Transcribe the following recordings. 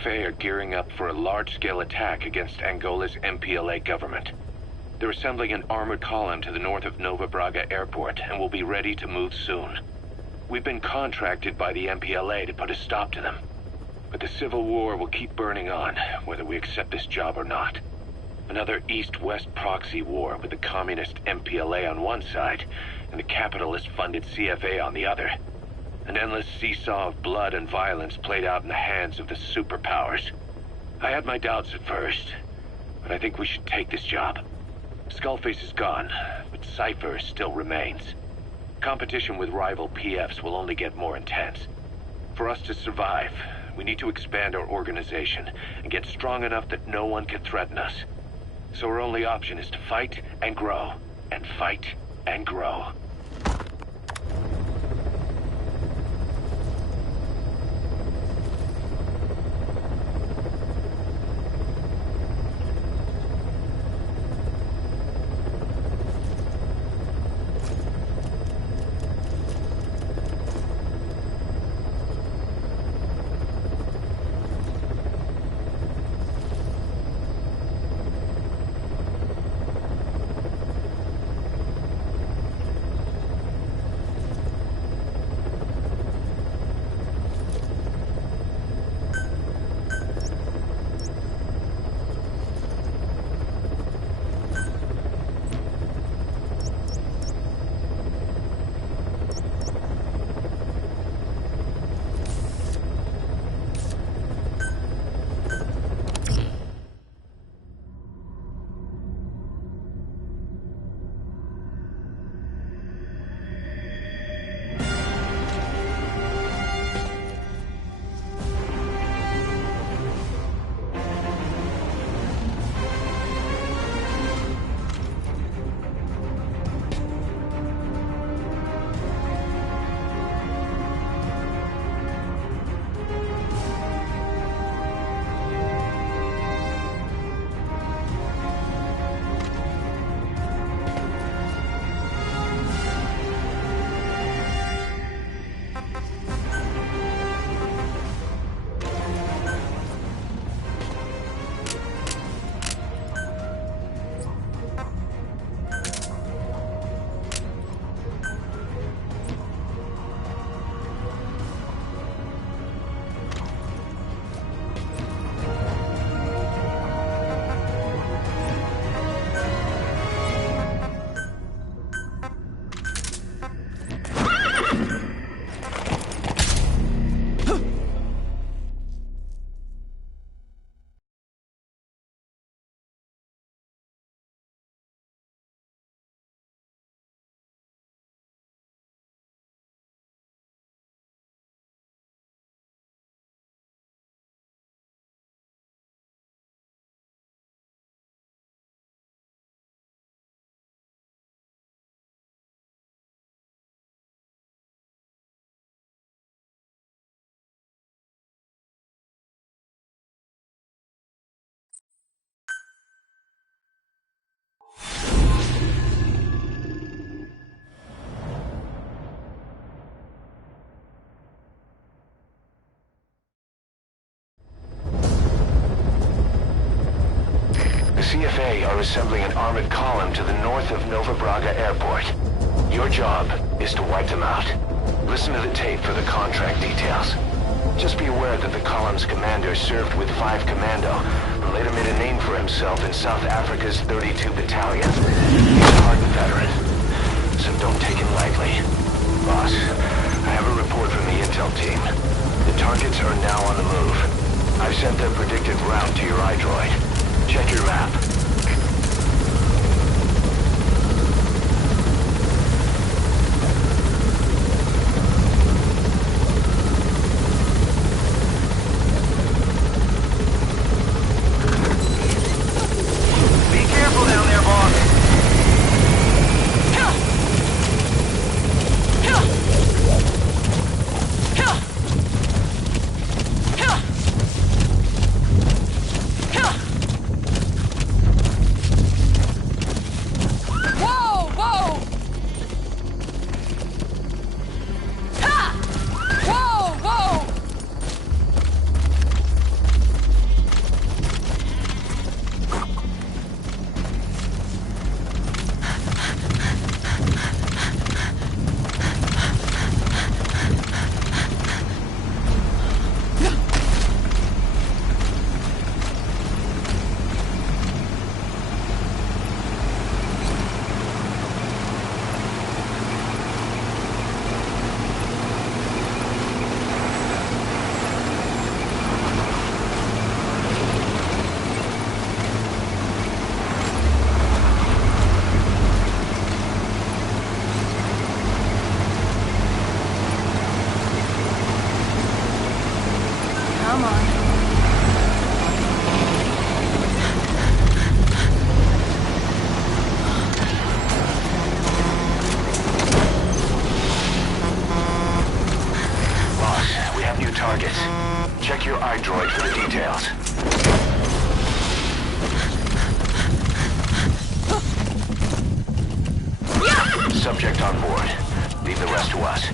CFA are gearing up for a large-scale attack against Angola's MPLA government. They're assembling an armored column to the north of Nova Braga Airport and will be ready to move soon. We've been contracted by the MPLA to put a stop to them. But the civil war will keep burning on, whether we accept this job or not. Another East-West proxy war with the communist MPLA on one side and the capitalist-funded CFA on the other. An endless seesaw of blood and violence played out in the hands of the superpowers. I had my doubts at first, but I think we should take this job. Skullface is gone, but Cypher still remains. Competition with rival PFs will only get more intense. For us to survive, we need to expand our organization and get strong enough that no one can threaten us. So our only option is to fight and grow, and fight and grow. CFA are assembling an armored column to the north of Nova Braga Airport. Your job is to wipe them out. Listen to the tape for the contract details. Just be aware that the column's commander served with 5 Commando and later made a name for himself in South Africa's 32 Battalion. He's a hardened veteran, so don't take him lightly. Boss, I have a report from the intel team. The targets are now on the move. I've sent their predicted route to your iDroid. Check your map. subject on board. Leave the rest to us.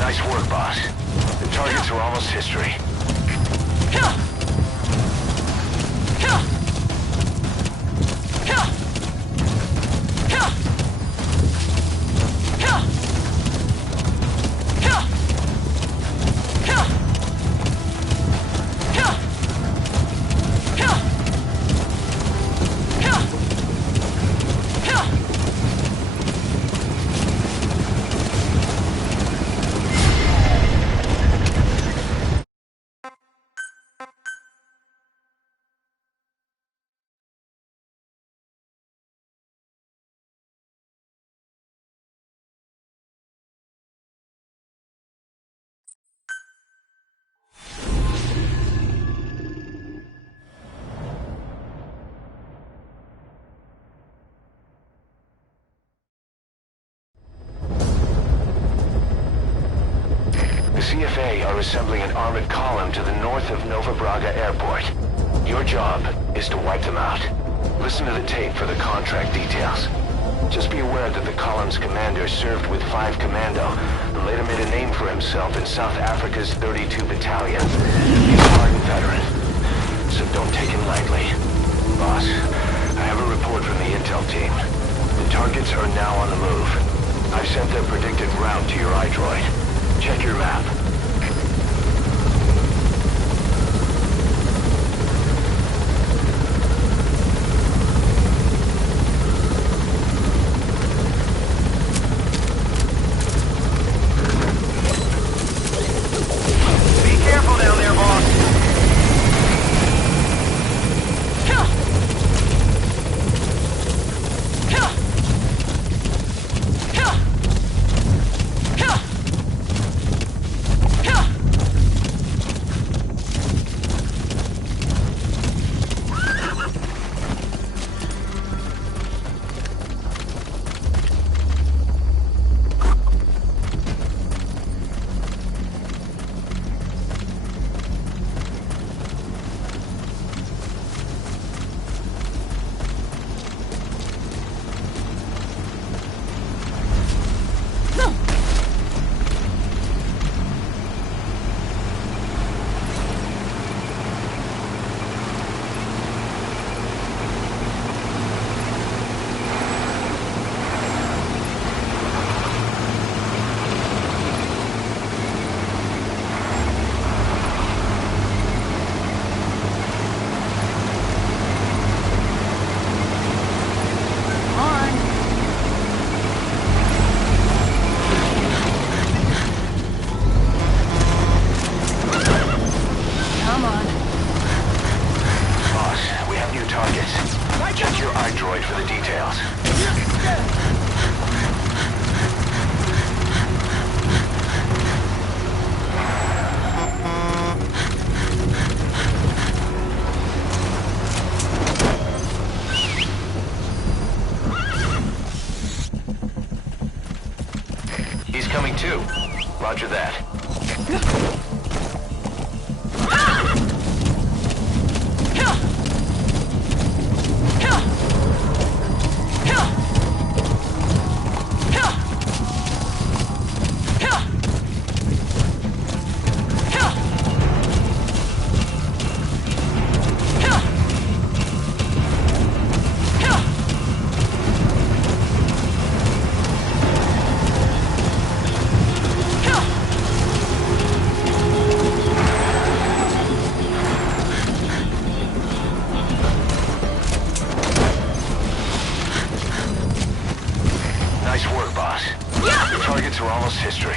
Nice work, boss. The targets are almost history. The CFA are assembling an armored column to the north of Nova Braga Airport. Your job is to wipe them out. Listen to the tape for the contract details. Just be aware that the column's commander served with 5 Commando and later made a name for himself in South Africa's 32 Battalion. He's a hardened veteran, so don't take him lightly. Boss, I have a report from the intel team. The targets are now on the move. I've sent their predicted route to your iDroid. Check your map. Coming too. Roger that.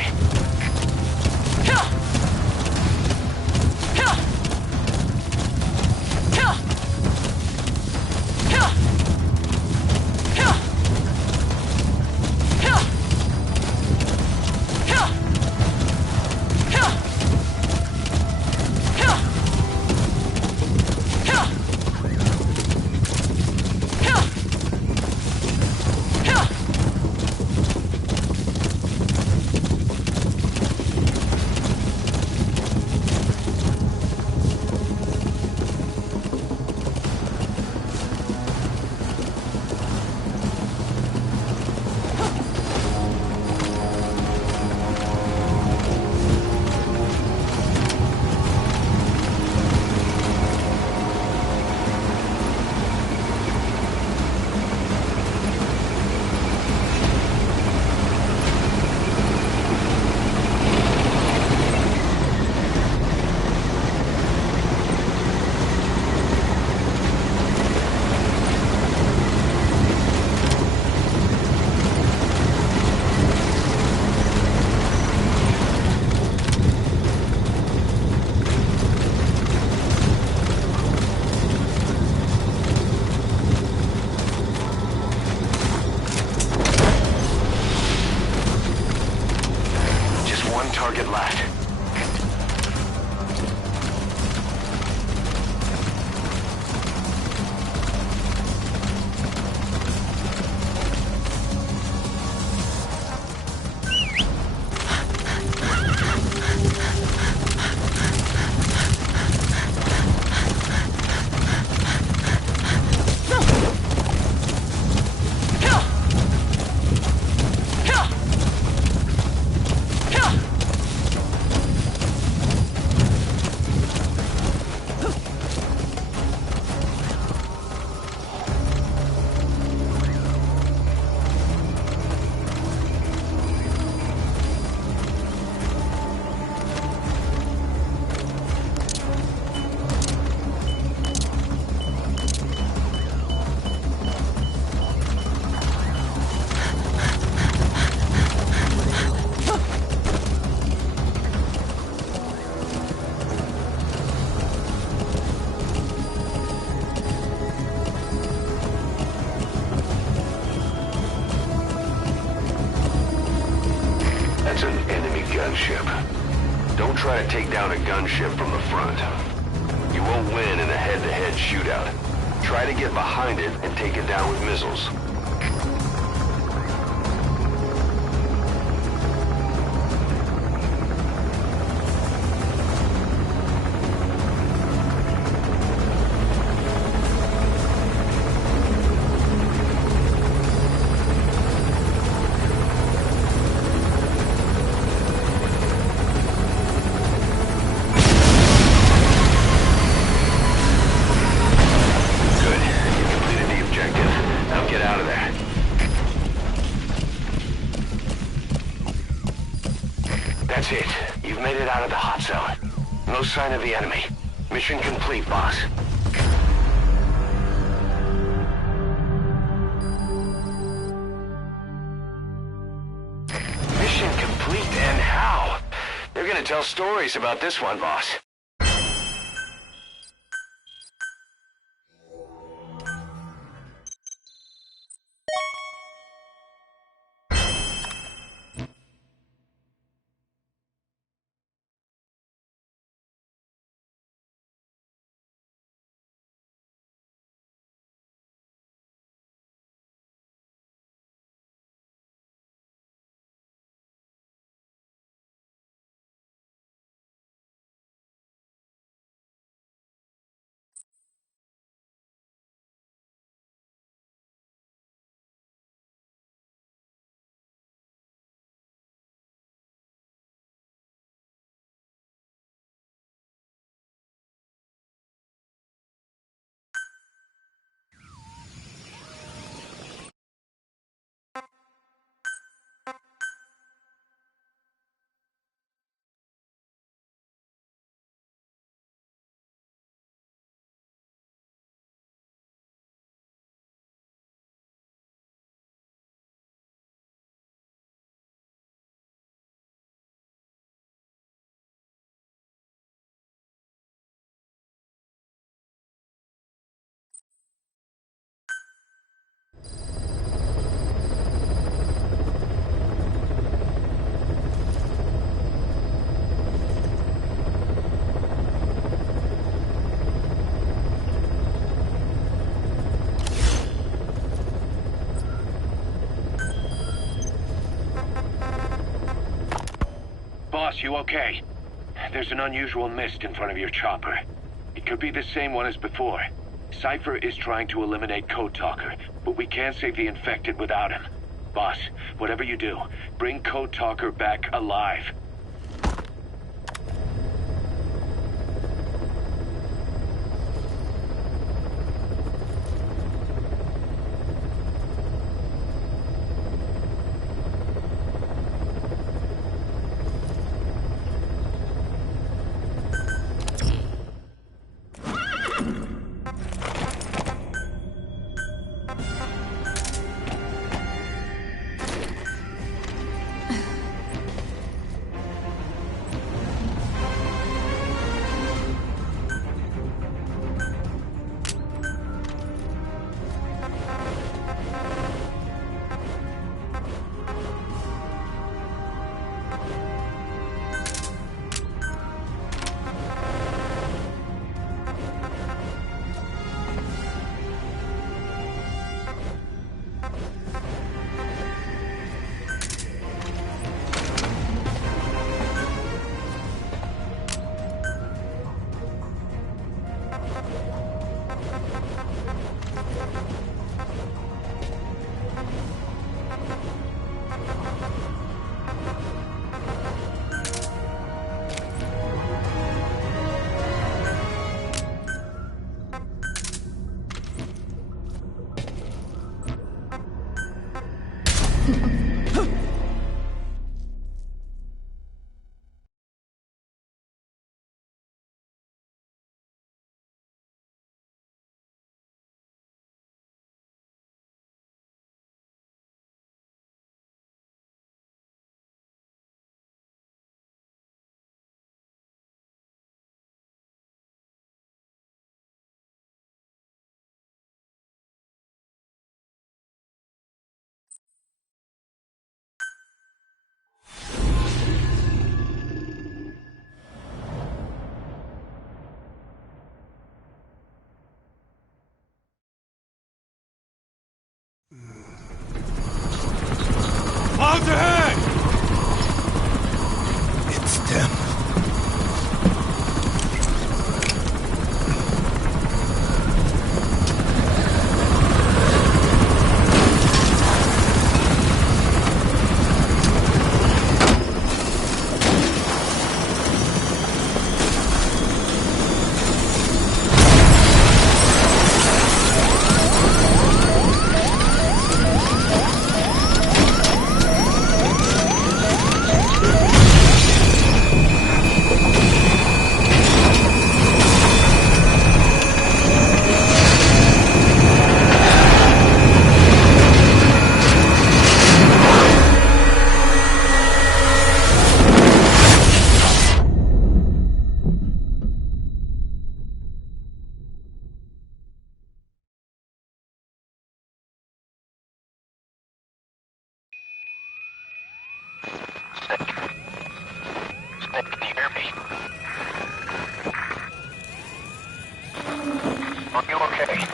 way. Target left. That's an enemy gunship. Don't try to take down a gunship from the front. You won't win in a head-to-head shootout. Try to get behind it and take it down with missiles. That's it. You've made it out of the hot zone. No sign of the enemy. Mission complete, boss. Mission complete, and how? They're gonna tell stories about this one, boss. Boss, you okay? There's an unusual mist in front of your chopper. It could be the same one as before. Cypher is trying to eliminate Code Talker, but we can't save the infected without him. Boss, whatever you do, bring Code Talker back alive. Clouds ahead! It's them. Snake, can you hear me? Are you okay?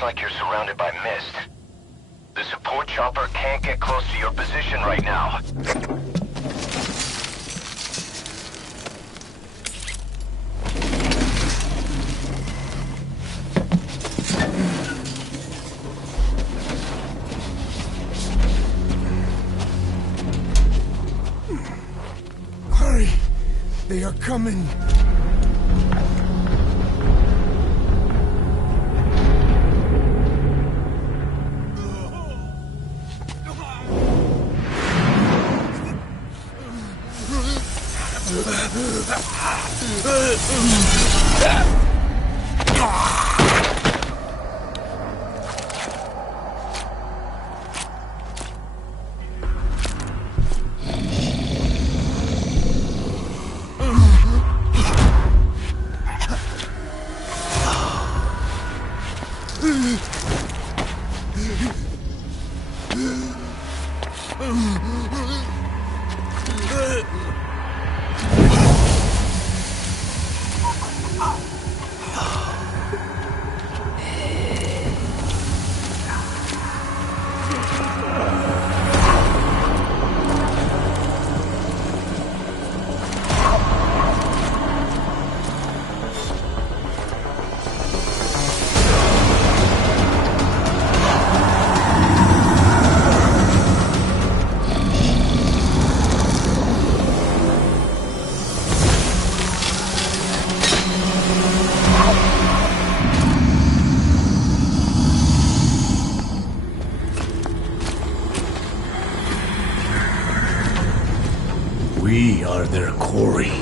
Like you're surrounded by mist. The support chopper can't get close to your position right now. Hurry! They are coming! We are their quarry.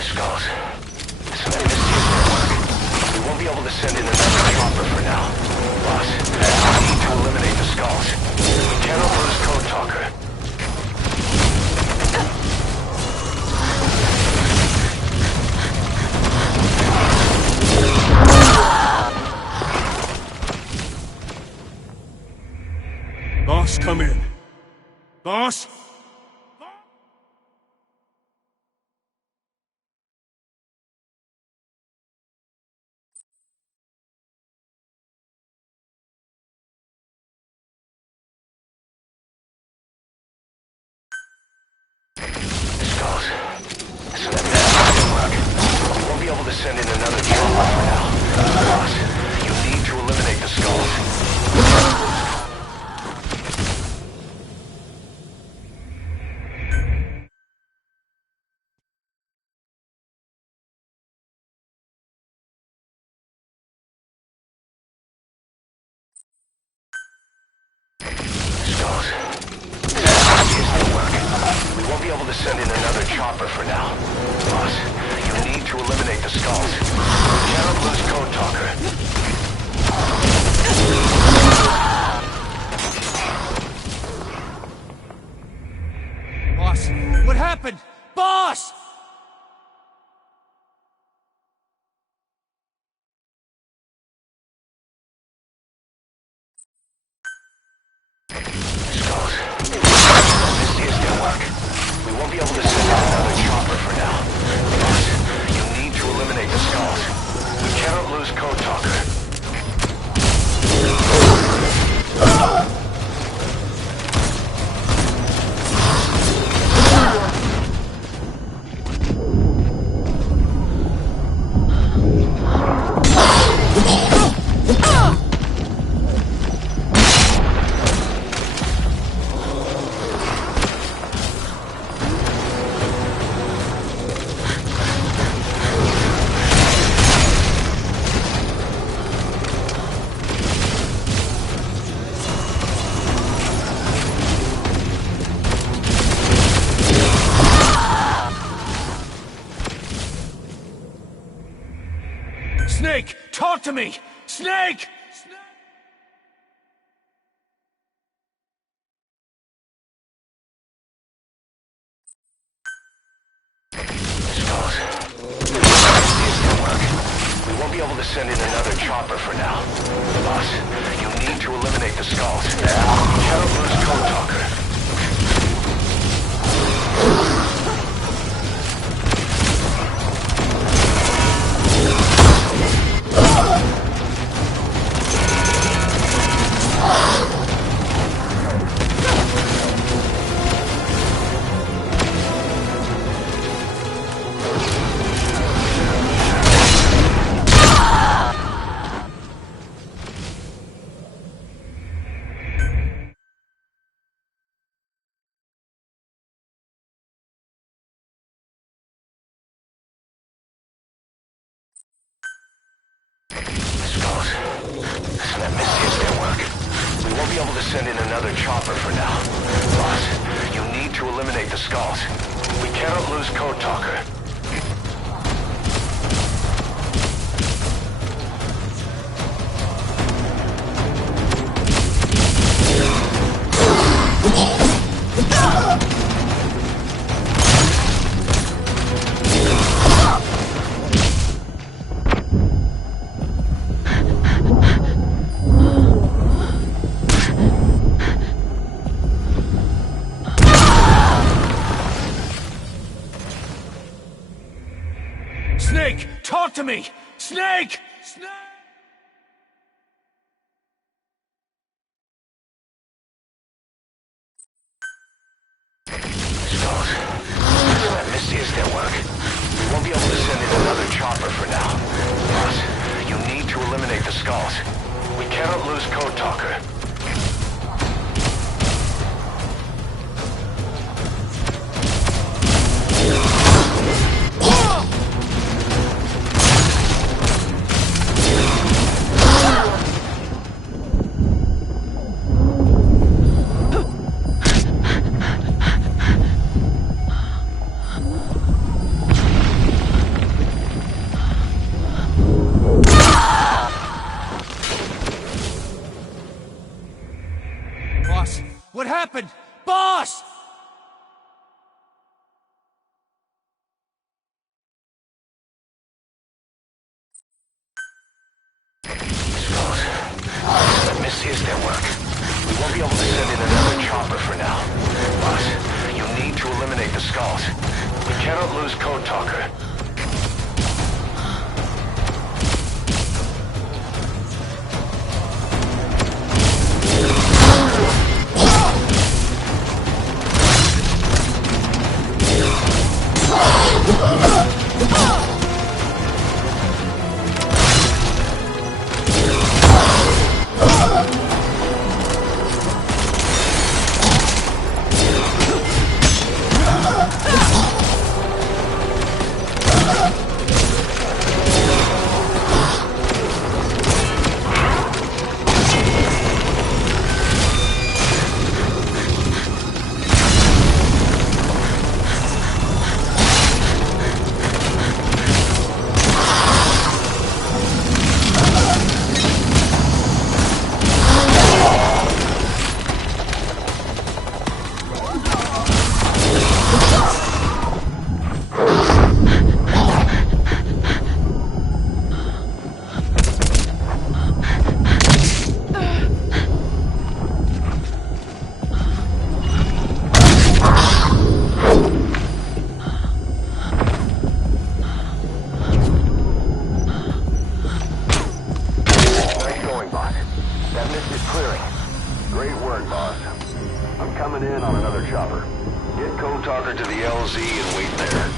Skulls. Something to see. We won't be able to send in another chopper for now. Boss, we need to eliminate the skulls. We cannot lose Code Talker. Boss, come in. Boss? Skulls. Something doesn't work. We won't be able to send in another chopper for now. Boss, you need to eliminate the skulls. Skulls. We won't be able to send in another chopper for now. Boss, you need to eliminate the skulls. We cannot lose Code Talker. Boss, what happened? Boss! Skulls. This is gonna work. We won't be able to send in another chopper for now. Boss, you need to eliminate the skulls. We cannot lose Code Talker. Snake, talk to me! Snake! Skulls. This is gonna work. We won't be able to send in another chopper for now. Boss, you need to eliminate the skulls. We cannot lose Code Talker. That misses their work. We won't be able to send in another chopper for now. Boss, you need to eliminate the skulls. We cannot lose Code Talker. Snake, talk to me! Snake! Snake! Skulls. That misses their work. We won't be able to send in another chopper for now. Boss, you need to eliminate the skulls. We cannot lose Code Talker. Boss, what happened? Boss! That misses their work. We won't be able to send in another chopper for now. Boss, you need to eliminate the skulls. We cannot lose Code Talker. Coming in on another chopper. Get Code Talker to the LZ and wait there.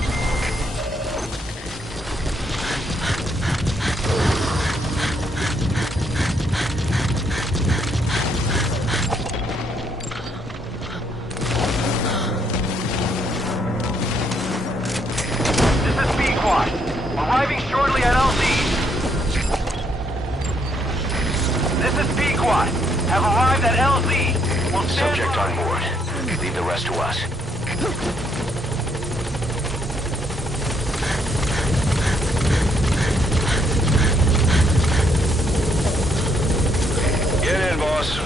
This is B-Quad. Arriving shortly at LZ. This is B-Quad. Have arrived at LZ. We'll stand Subject by. on board. Leave the rest to us. Get in, boss.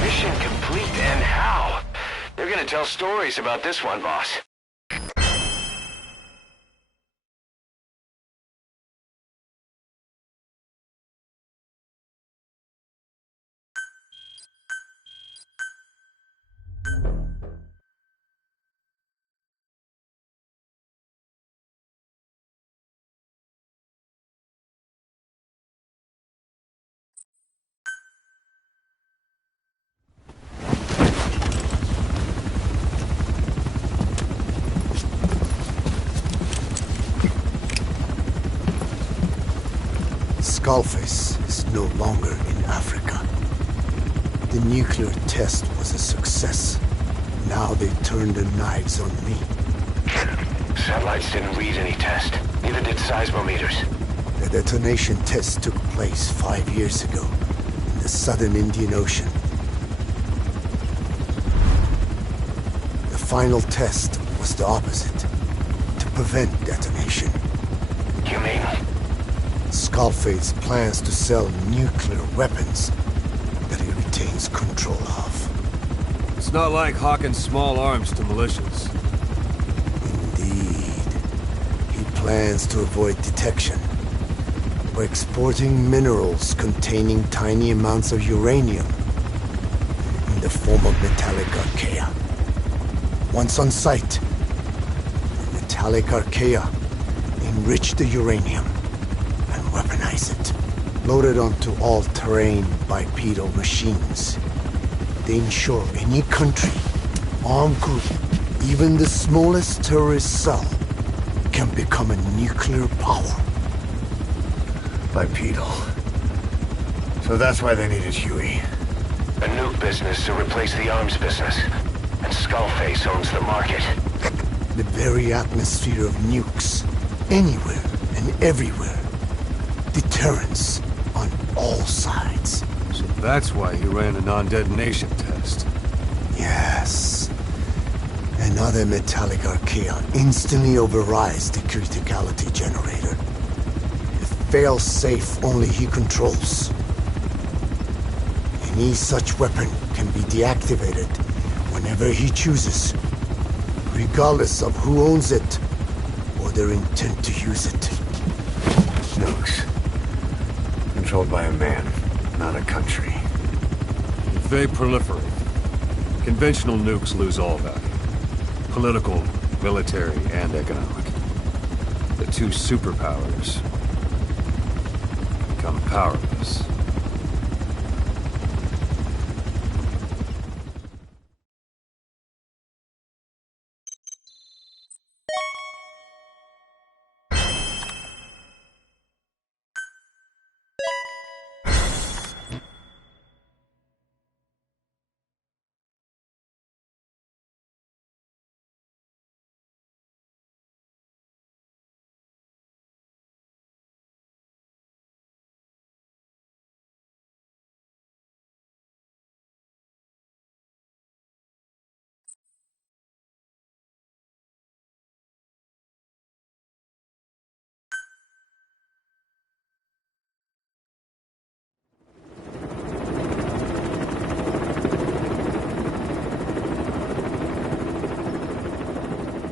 Mission complete, and how? They're gonna tell stories about this one, boss. Skullface is no longer in Africa. The nuclear test was a success. Now they turned their knives on me. Satellites didn't read any test. Neither did seismometers. The detonation test took place 5 years ago in the southern Indian Ocean. The final test was the opposite, to prevent detonation. You mean? Skullface plans to sell nuclear weapons that he retains control of. It's not like hawking small arms to militias. Indeed. He plans to avoid detection by exporting minerals containing tiny amounts of uranium in the form of metallic archaea. Once on site, the metallic archaea enrich the uranium and weaponize it. Loaded onto all-terrain bipedal machines, they ensure any country, armed group, even the smallest terrorist cell, can become a nuclear power. Bipedal. So that's why they needed Huey. A nuke business to replace the arms business. And Skullface owns the market. The very atmosphere of nukes, anywhere and everywhere. Deterrence on all sides. So that's why he ran a non-detonation test. Yes. Another metallic archaea instantly overrides the criticality generator. A fail-safe only he controls. Any such weapon can be deactivated whenever he chooses, regardless of who owns it or their intent to use it. Nukes. Controlled by a man, not a country. If they proliferate, conventional nukes lose all value. Political, military, and economic. The two superpowers become powerless.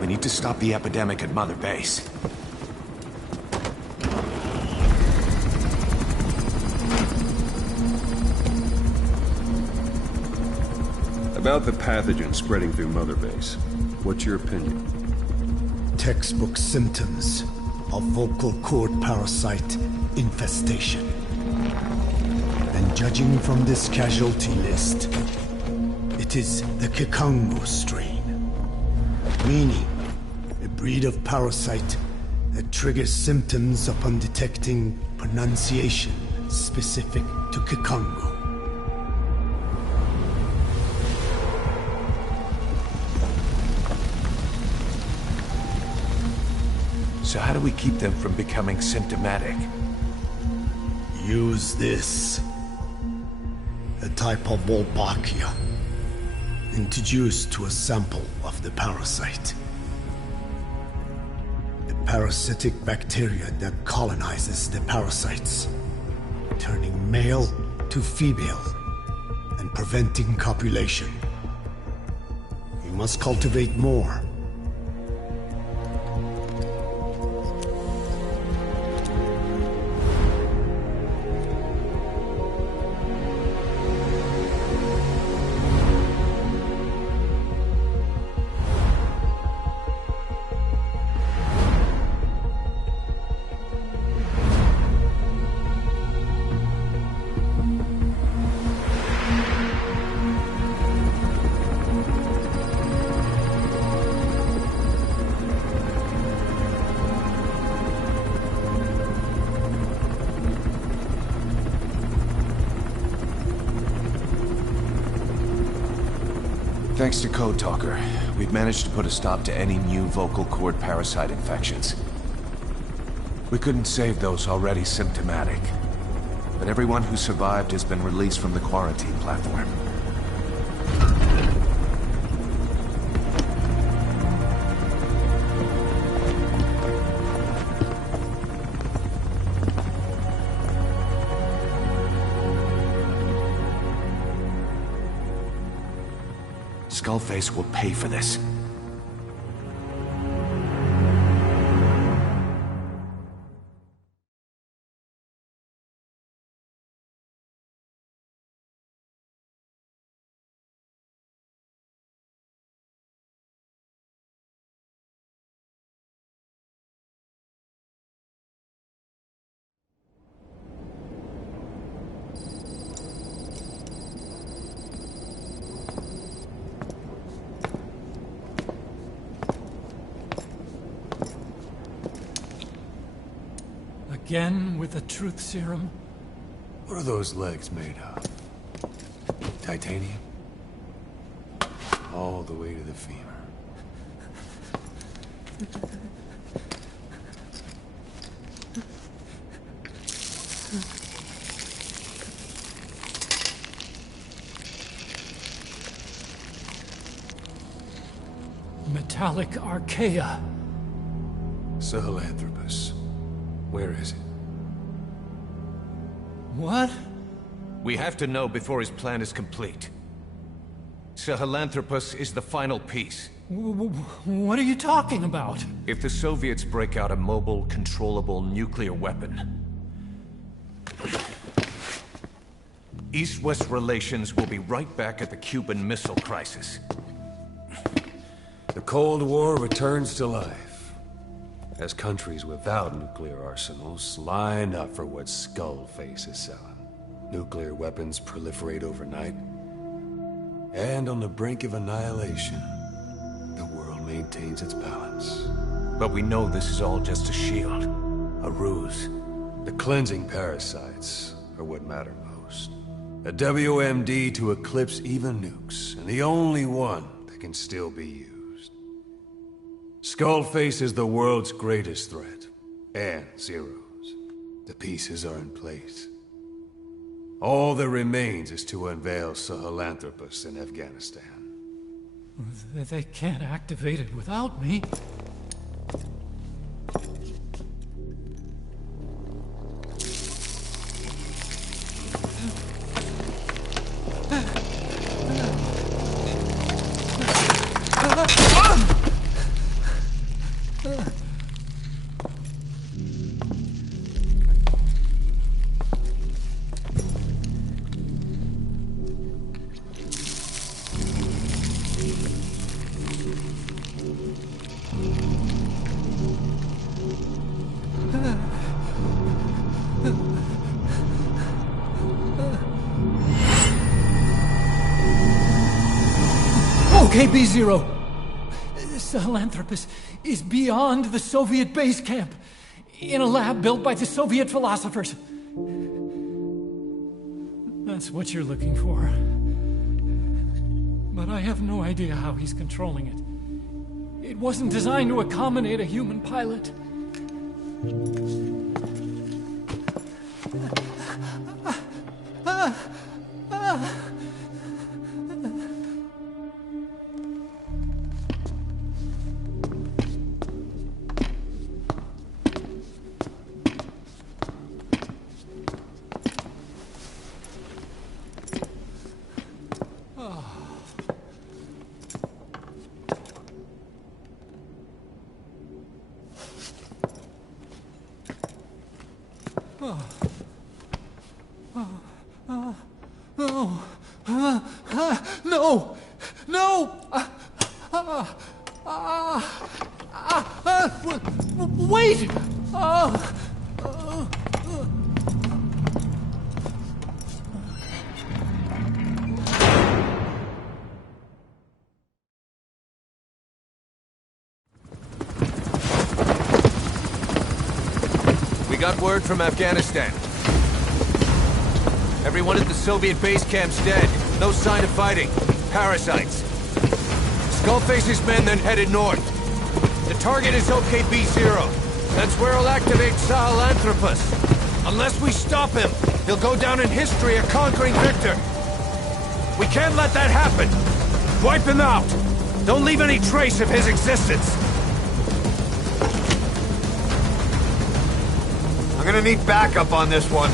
We need to stop the epidemic at Mother Base. About the pathogen spreading through Mother Base, what's your opinion? Textbook symptoms of vocal cord parasite infestation. And judging from this casualty list, it is the Kikongo strain. Meaning, a breed of parasite that triggers symptoms upon detecting pronunciation specific to Kikongo. So how do we keep them from becoming symptomatic? Use this. A type of Wolbachia. Introduced to a sample of the parasite. A parasitic bacteria that colonizes the parasites, turning male to female and preventing copulation. We must cultivate more. Thanks to Code Talker, we've managed to put a stop to any new vocal cord parasite infections. We couldn't save those already symptomatic, but everyone who survived has been released from the quarantine platform. Skullface will pay for this. Again with the truth serum? What are those legs made of? Titanium? All the way to the femur. Metallic archaea. Sahelanthropus. Where is it? What? We have to know before his plan is complete. Sahelanthropus is the final piece. What are you talking about? If the Soviets break out a mobile, controllable nuclear weapon, East-West relations will be right back at the Cuban Missile Crisis. The Cold War returns to life as countries without nuclear arsenals line up for what Skullface is selling. Nuclear weapons proliferate overnight, and on the brink of annihilation, the world maintains its balance. But we know this is all just a shield, a ruse. The cleansing parasites are what matter most. A WMD to eclipse even nukes, and the only one that can still be used. Skullface is the world's greatest threat, and Zero's. The pieces are in place. All that remains is to unveil Sahelanthropus in Afghanistan. They can't activate it without me. Okay, B-Zero. Sahelanthropus is beyond the Soviet base camp, in a lab built by the Soviet philosophers. That's what you're looking for. But I have no idea how he's controlling it. It wasn't designed to accommodate a human pilot. No! No! Wait! We got word from Afghanistan. Everyone at the Soviet base camp's dead. No sign of fighting. Parasites. Skullface's men then headed north. The target is OKB-0. That's where he'll activate Sahelanthropus. Unless we stop him, he'll go down in history a conquering victor. We can't let that happen. Wipe him out. Don't leave any trace of his existence. I'm gonna need backup on this one.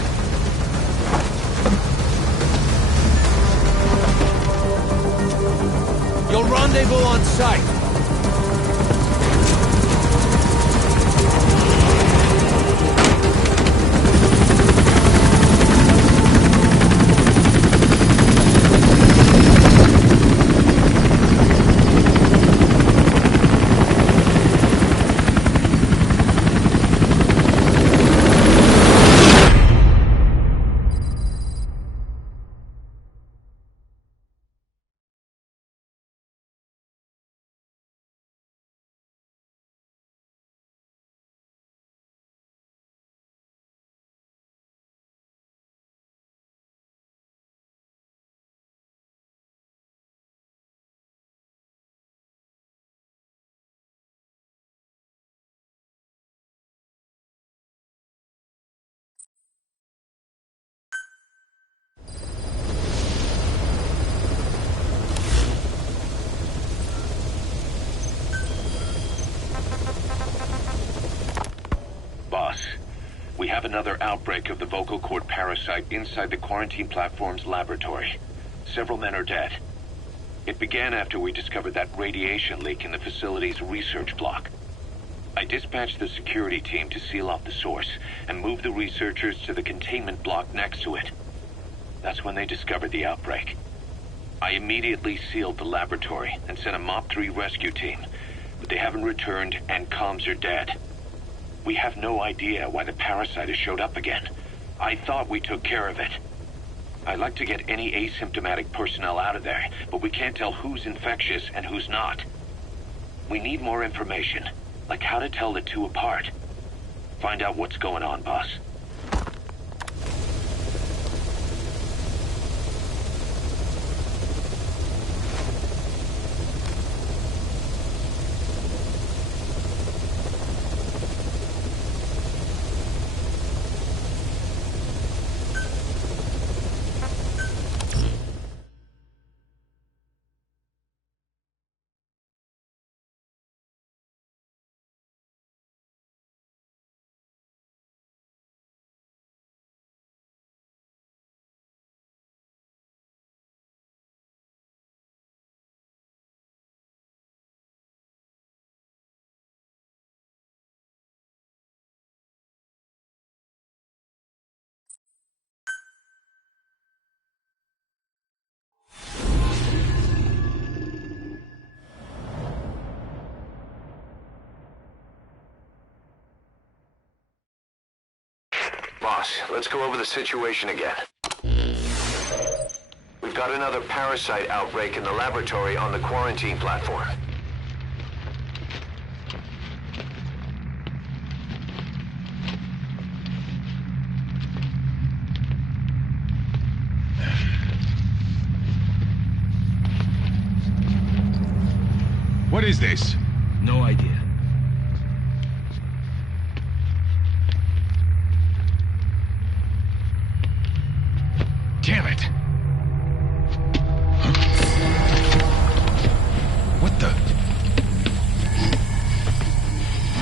You'll rendezvous on site. Boss, we have another outbreak of the vocal cord parasite inside the quarantine platform's laboratory. Several men are dead. It began after we discovered that radiation leak in the facility's research block. I dispatched the security team to seal off the source and move the researchers to the containment block next to it. That's when they discovered the outbreak. I immediately sealed the laboratory and sent a MOP-3 rescue team, but they haven't returned and comms are dead. We have no idea why the parasite has showed up again. I thought we took care of it. I'd like to get any asymptomatic personnel out of there, but we can't tell who's infectious and who's not. We need more information, like how to tell the two apart. Find out what's going on, boss. Boss, let's go over the situation again. We've got another parasite outbreak in the laboratory on the quarantine platform. What is this? No idea. Damn it! What the?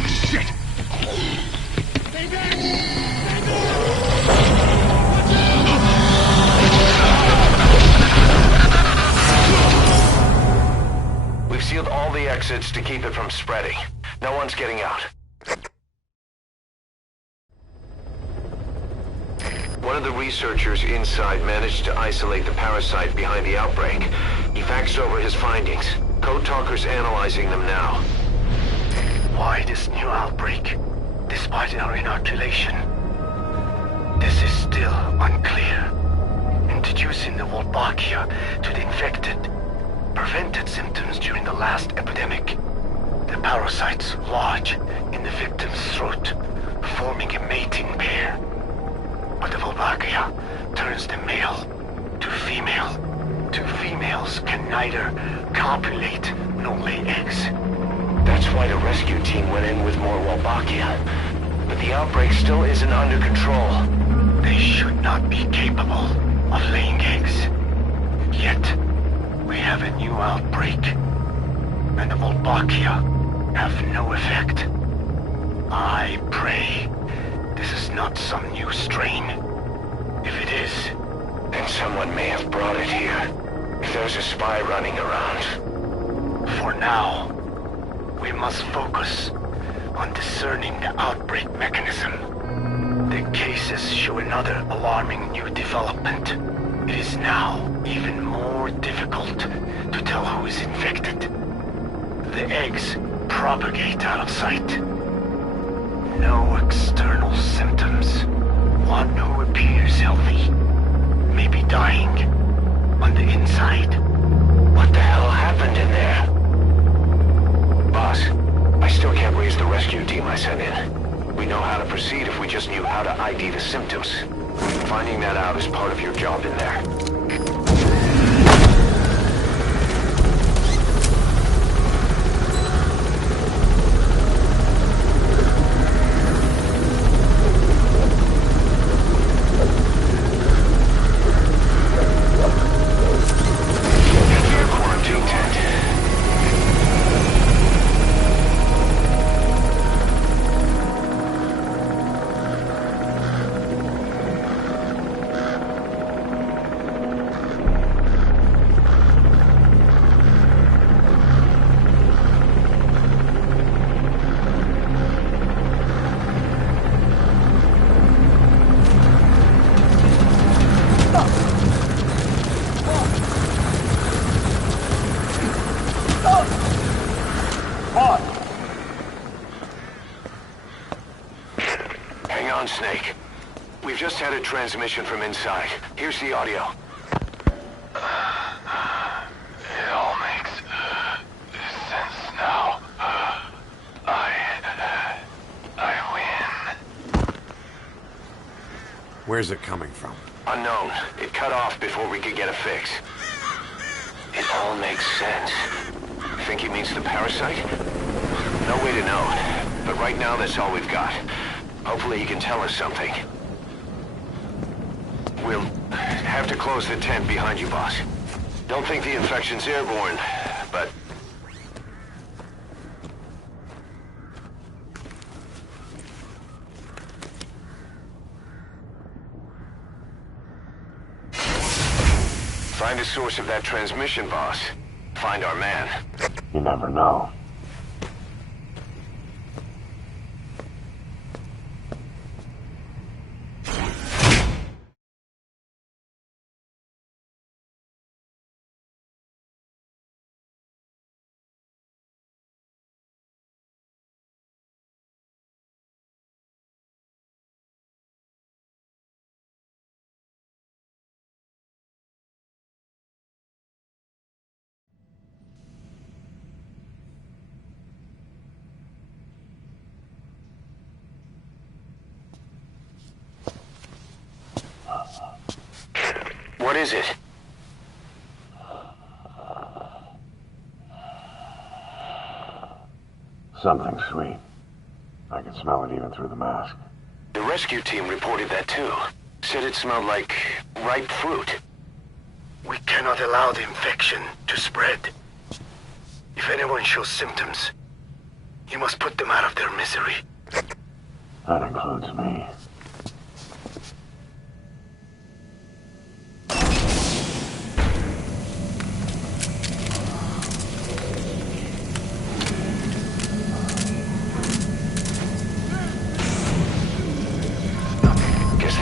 Shit! Stay back! Stay back! We've sealed all the exits to keep it from spreading. No one's getting out. One of the researchers inside managed to isolate the parasite behind the outbreak. He faxed over his findings. Code Talker's analyzing them now. Why this new outbreak, despite our inoculation? This is still unclear. Introducing the Wolbachia to the infected prevented symptoms during the last epidemic. The parasites lodge in the victim's throat, forming a mating pair. But the Wolbachia turns the male to female, Two females can neither copulate nor lay eggs. That's why the rescue team went in with more Wolbachia. But the outbreak still isn't under control. They should not be capable of laying eggs. Yet, we have a new outbreak. And the Wolbachia have no effect. I pray this is not some new strain. If it is, then someone may have brought it here. If there's a spy running around. For now, we must focus on discerning the outbreak mechanism. The cases show another alarming new development. It is now even more difficult to tell who is infected. The eggs propagate out of sight. No external symptoms. One who appears healthy may be dying on the inside. What the hell happened in there? Boss, I still can't raise the rescue team I sent in. We know how to proceed if we just knew how to ID the symptoms. Finding that out is part of your job in there. Snake. We've just had a transmission from inside. Here's the audio. It all makes sense now. I win. Where's it coming from? Unknown. It cut off before we could get a fix. It all makes sense. Think he means the parasite? No way to know. But right now, that's all we've got. Hopefully he can tell us something. We'll have to close the tent behind you, boss. Don't think the infection's airborne, but... Find the source of that transmission, boss. Find our man. You never know. What is it? Something sweet. I can smell it even through the mask. The rescue team reported that too. Said it smelled like ripe fruit. We cannot allow the infection to spread. If anyone shows symptoms, you must put them out of their misery. That includes me.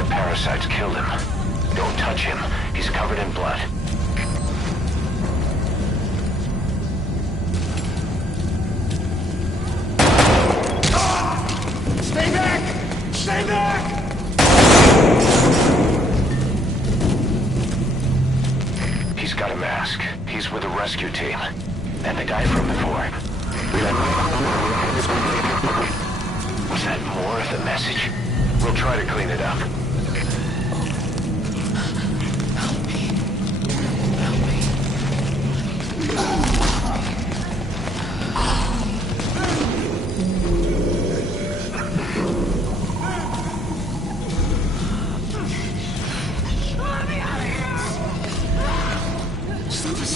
Parasites killed him. Don't touch him. He's covered in blood. Stay back! Stay back! He's got a mask. He's with a rescue team. And the guy from before. Was that more of the message? We'll try to clean it up. Help me.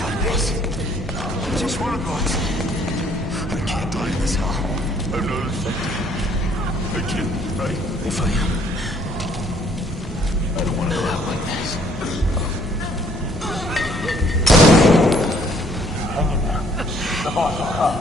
son of us. Just one of us. I can't die in this hell. I'm not infected. I can't, right? If I am, I don't want to go out like this. Hang in there. The boss will come.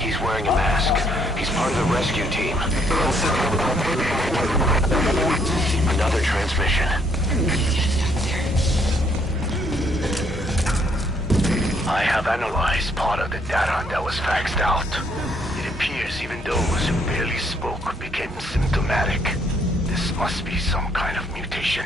He's wearing a mask. He's part of the rescue team. Another transmission. I have analyzed part of the data that was faxed out. It appears even those who barely spoke became symptomatic. This must be some kind of mutation.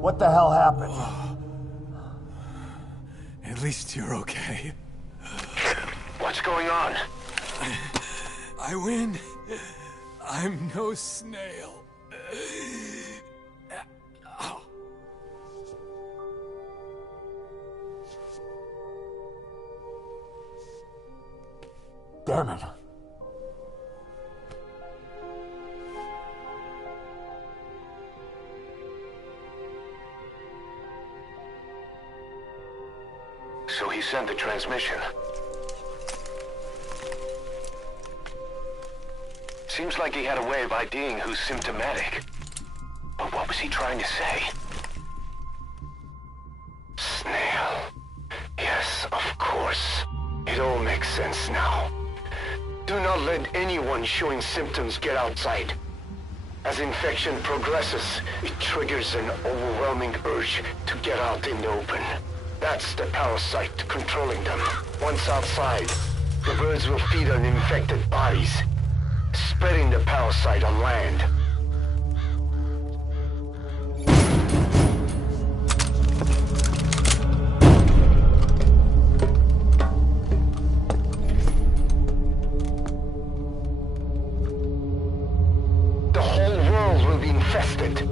What the hell happened? At least you're okay. What's going on? I win. I'm no snail. Damn it. So he sent the transmission. Seems like he had a way of IDing who's symptomatic. But what was he trying to say? Snail. Yes, of course. It all makes sense now. Do not let anyone showing symptoms get outside. As infection progresses, it triggers an overwhelming urge to get out in the open. That's the parasite controlling them. Once outside, the birds will feed on infected bodies, spreading the parasite on land. The whole world will be infested.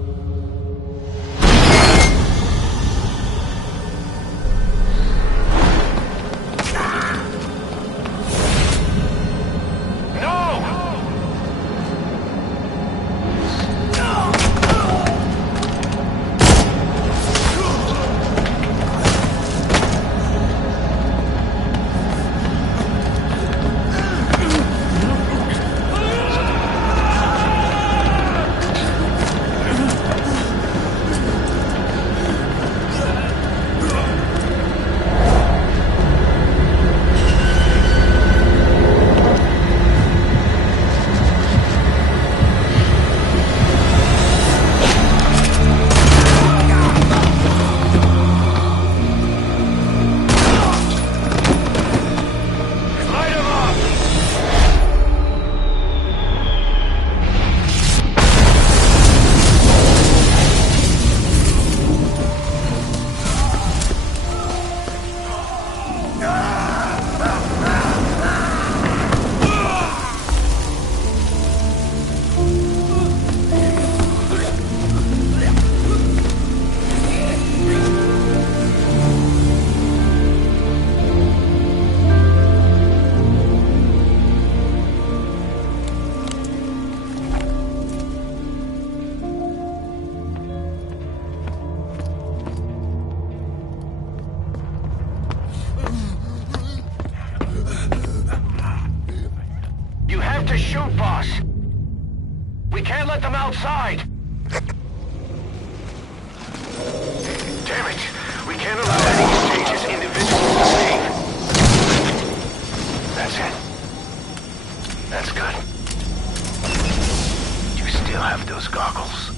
let them outside! Damn it! We can't allow any contagious individuals to leave. That's it. That's good. You still have those goggles.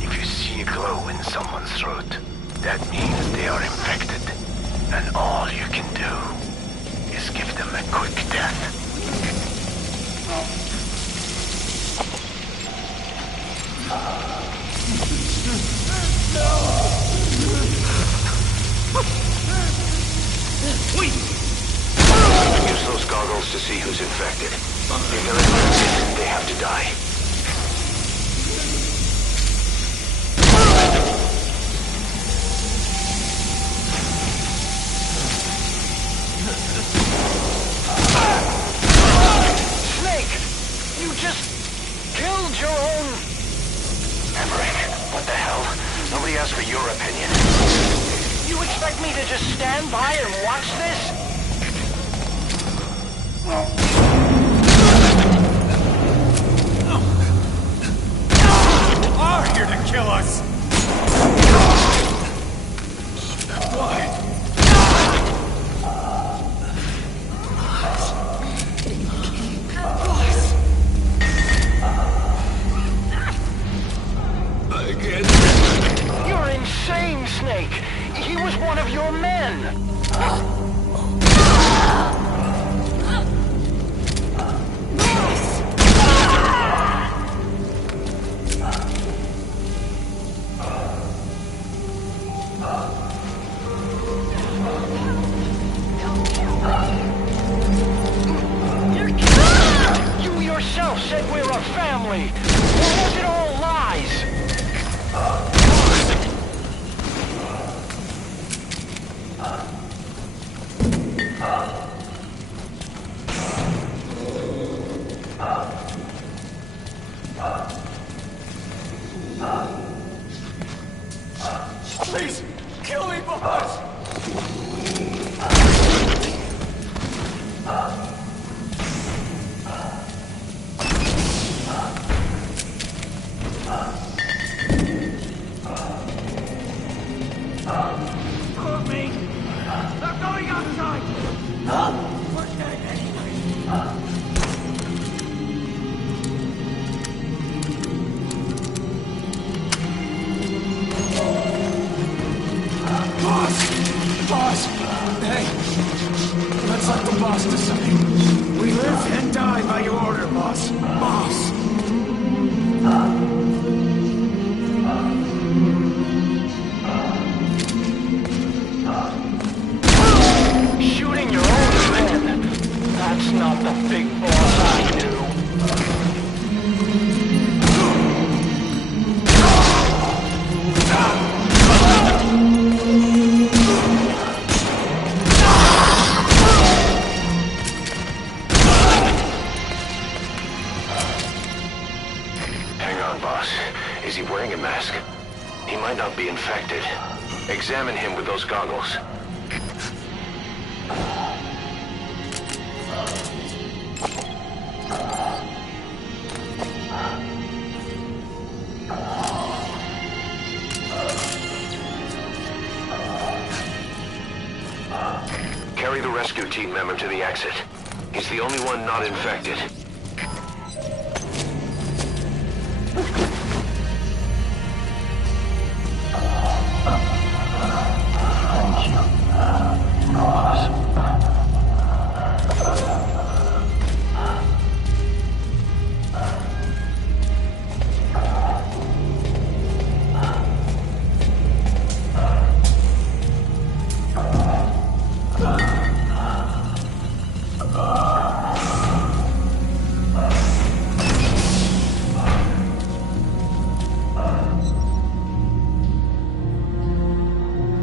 If you see a glow in someone's throat, that means they are infected. And all you can do is give them a quick death. Use those goggles to see who's infected. If they're infected, they have to die. Snake! You just killed your own... Emmerich, what the hell? Nobody asked for your opinion. You expect me to just stand by and watch this? Are here to kill us! Why? You're insane, Snake! He was one of your men! You yourself said we're a family! Or was it all lies? Please, kill me, boss! Move me! They're going outside! We're dead anyway! Boss! Hey! Let's let the boss decide. We live and die by your order, boss. Boss! Shooting your own men! That's not the big boss I knew. Hang on, boss. Is he wearing a mask? He might not be infected. Examine him with those goggles. Carry the rescue team member to the exit. He's the only one not infected. Thank you, boss.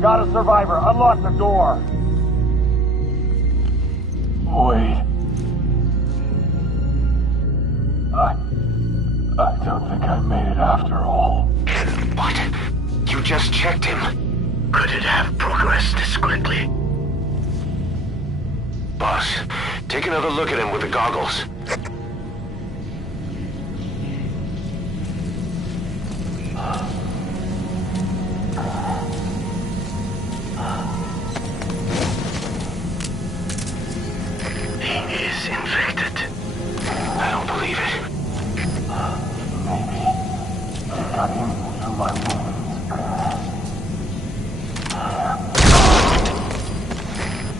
Got a survivor. Unlock the door. Wait. I don't think I made it after all. What? You just checked him. Could it have progressed this quickly? Boss, take another look at him with the goggles. got him through my wounds.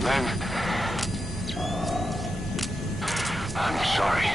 Len, I'm sorry.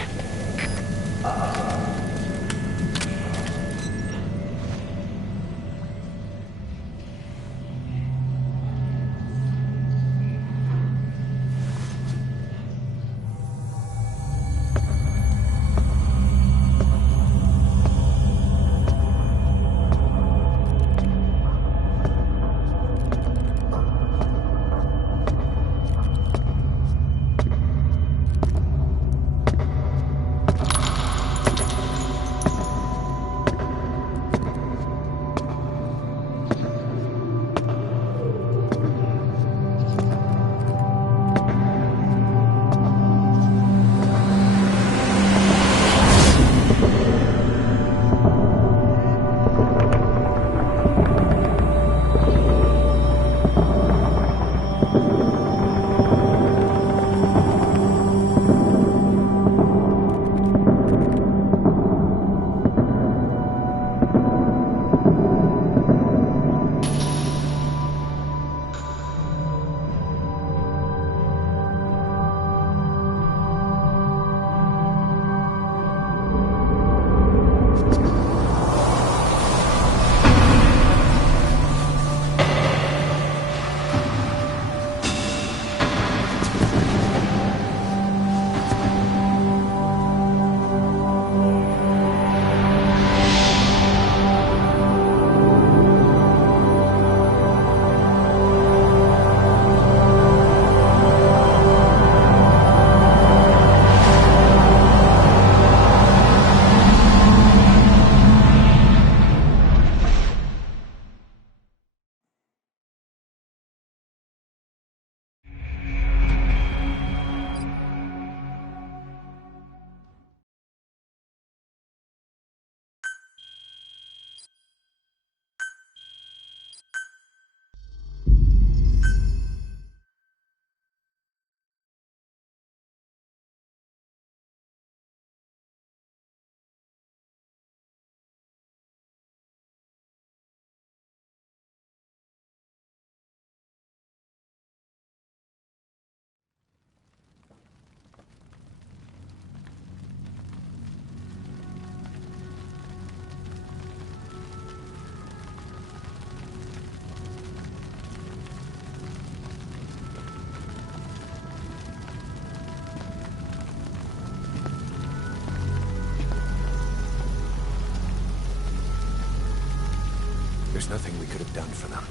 There's nothing we could have done for them.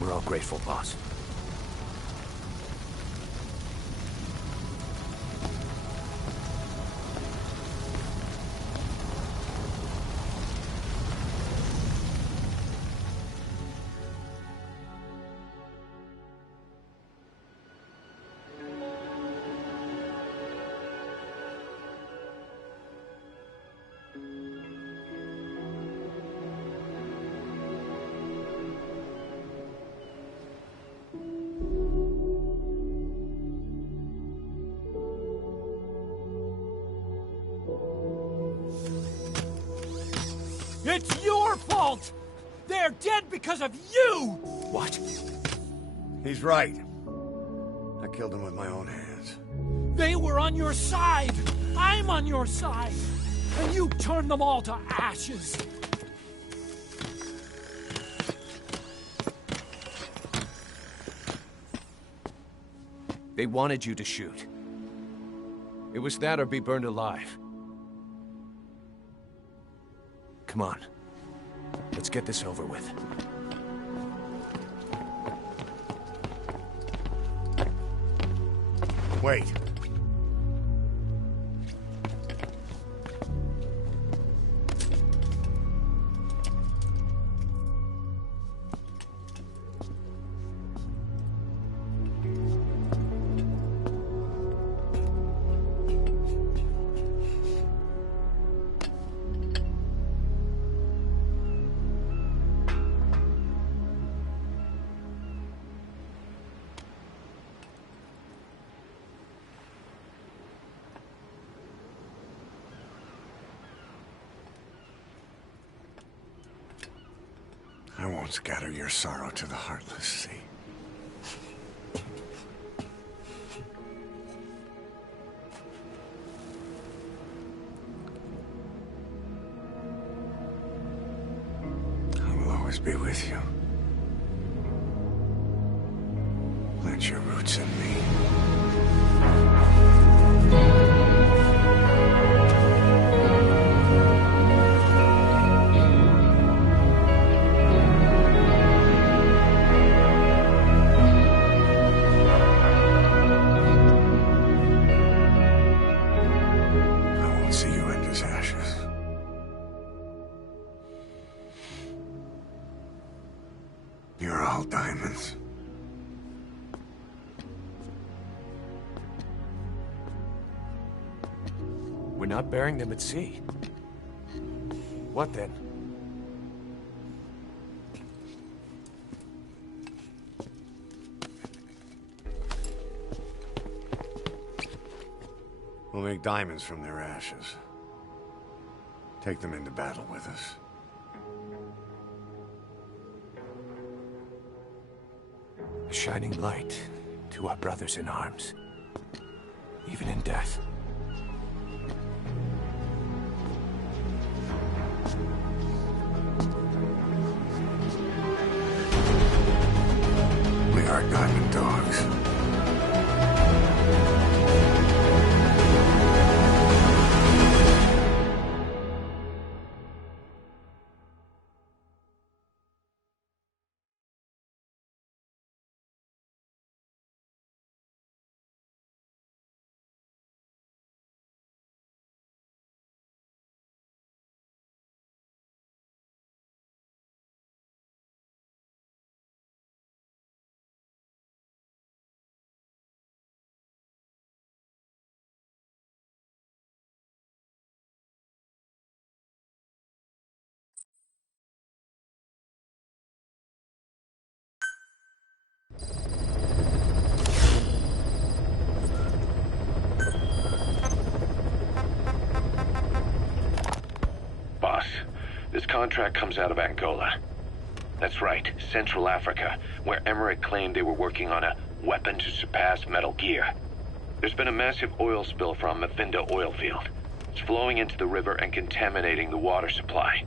We're all grateful, boss. It's your fault! They're dead because of you! What? He's right. I killed him with my own hands. They were on your side! I'm on your side! And you turned them all to ashes! They wanted you to shoot. It was that or be burned alive. Come on. Let's get this over with. Wait. won't scatter your sorrow to the heartless sea. I will always be with you. Plant your roots in me. You're all diamonds. We're not burying them at sea. What then? We'll make diamonds from their ashes. Take them into battle with us. A shining light to our brothers in arms, even in death. We are diamond dogs. Boss, this contract comes out of Angola. That's right, Central Africa, where Emmerich claimed they were working on a weapon to surpass Metal Gear. There's been a massive oil spill from Mafinda oil field. It's flowing into the river and contaminating the water supply.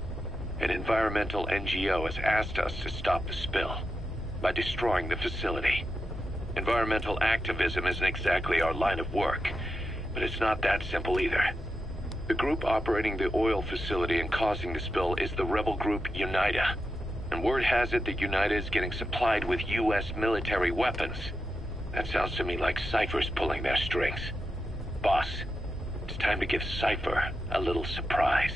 An environmental NGO has asked us to stop the spill by destroying the facility. Environmental activism isn't exactly our line of work, but it's not that simple either. The group operating the oil facility and causing the spill is the rebel group UNITA. And word has it that UNITA is getting supplied with U.S. military weapons. That sounds to me like Cypher's pulling their strings. Boss, it's time to give Cypher a little surprise.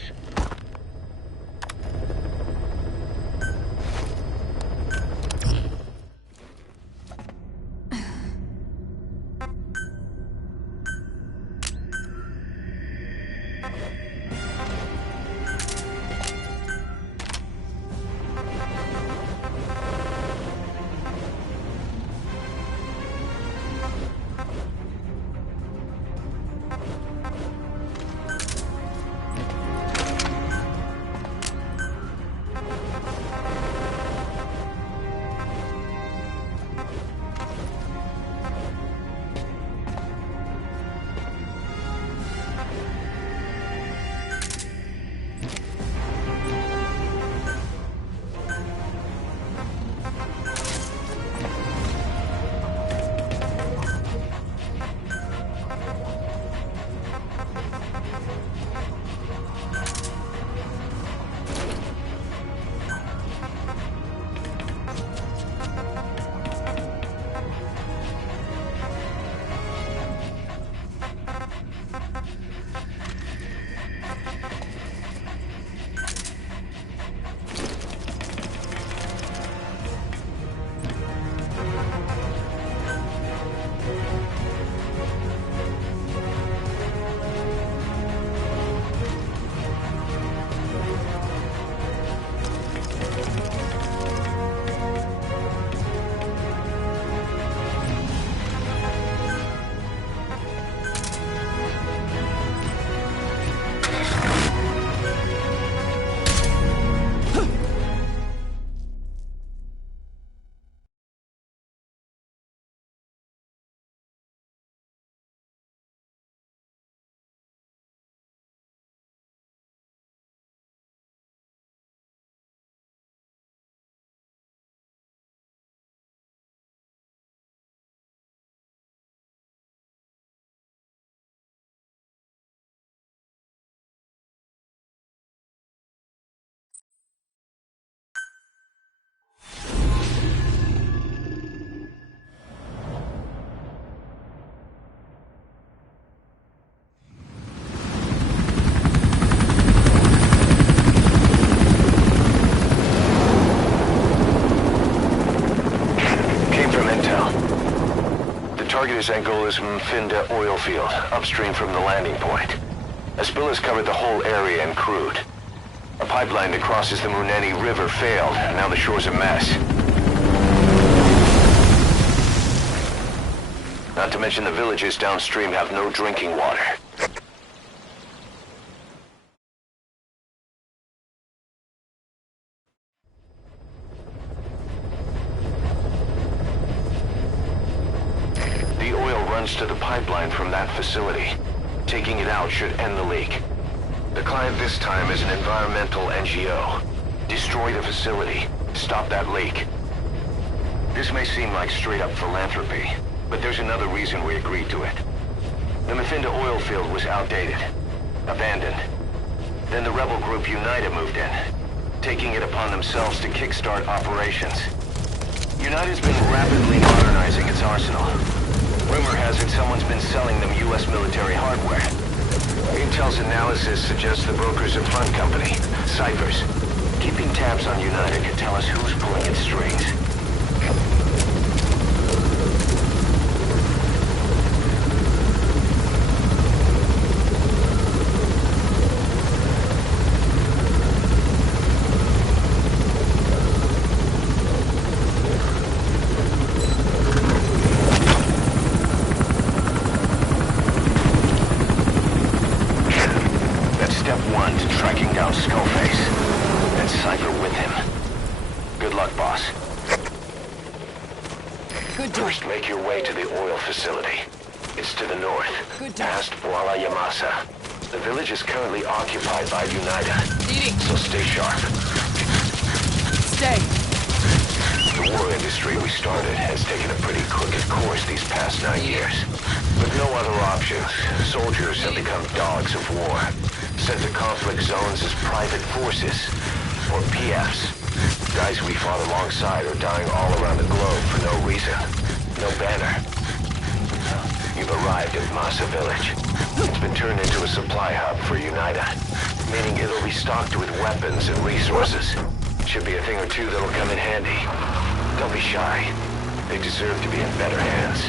Target is Angola's Mfinda oil field, upstream from the landing point. A spill has covered the whole area and crude. A pipeline that crosses the Muneni River failed, and now the shore's a mess. Not to mention the villages downstream have no drinking water. The oil runs to the pipeline from that facility. Taking it out should end the leak. The client this time is an environmental NGO. Destroy the facility. Stop that leak. This may seem like straight-up philanthropy, but there's another reason we agreed to it. The Mfinda oil field was outdated, abandoned. Then the rebel group UNITA moved in, taking it upon themselves to kickstart operations. UNITA's been rapidly modernizing its arsenal. Rumor has it someone's been selling them U.S. military hardware. Intel's analysis suggests the broker's a front company, Cyphers. Keeping tabs on UNITA could tell us who's pulling its strings. First, make your way to the oil facility. It's to the north, past Wala Yamasa. The village is currently occupied by UNITA, so stay sharp. Stay. The war industry we started has taken a pretty crooked course these past 9 years. With no other options, soldiers have become dogs of war, sent to conflict zones as private forces, or PFs. Guys we fought alongside are dying all around the globe for no reason. No banner. You've arrived at Masa Village. It's been turned into a supply hub for UNITA, meaning it'll be stocked with weapons and resources. Should be a thing or two that'll come in handy. Don't be shy. They deserve to be in better hands.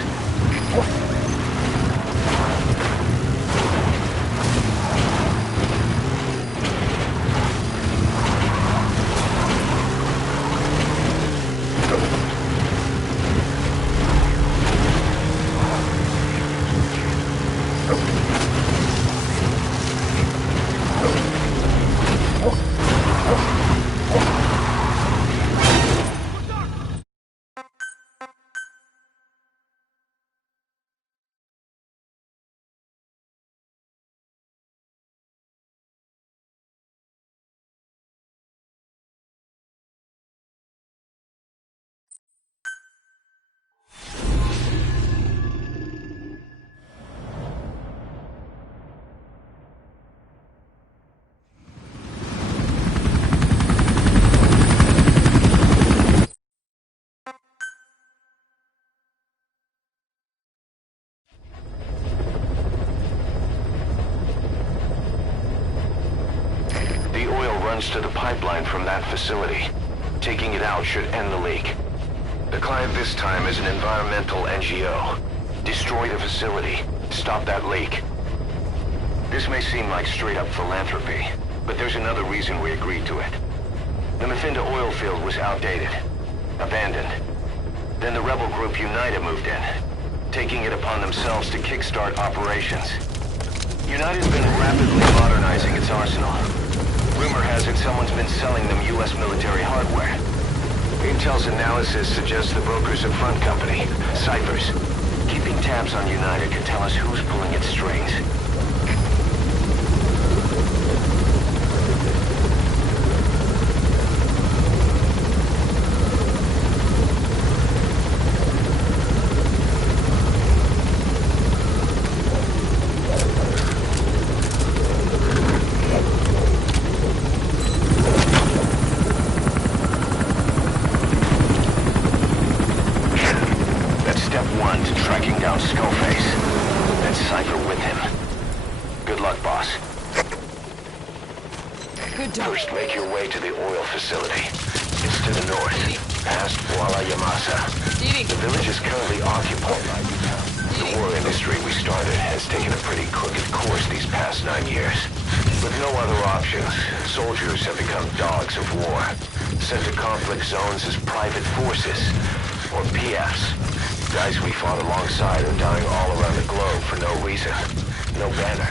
To the pipeline from that facility. Taking it out should end the leak. The client this time is an environmental NGO. Destroy the facility. Stop that leak. This may seem like straight-up philanthropy, but there's another reason we agreed to it. The Mfinda oil field was outdated, abandoned. Then the rebel group UNITA moved in, taking it upon themselves to kickstart operations. UNITA's been rapidly modernizing its arsenal. Rumor has it someone's been selling them U.S. military hardware. Intel's analysis suggests the broker's a front company, Cyphers. Keeping tabs on UNITA could tell us who's pulling its strings. First, make your way to the oil facility. It's to the north, past Wala Yamasa. The village is currently occupied by UNITA. started has taken a pretty crooked course these past 9 years. With no other options, soldiers have become dogs of war, sent to conflict zones as private forces, or PFs. Guys we fought alongside are dying all around the globe for no reason, no banner.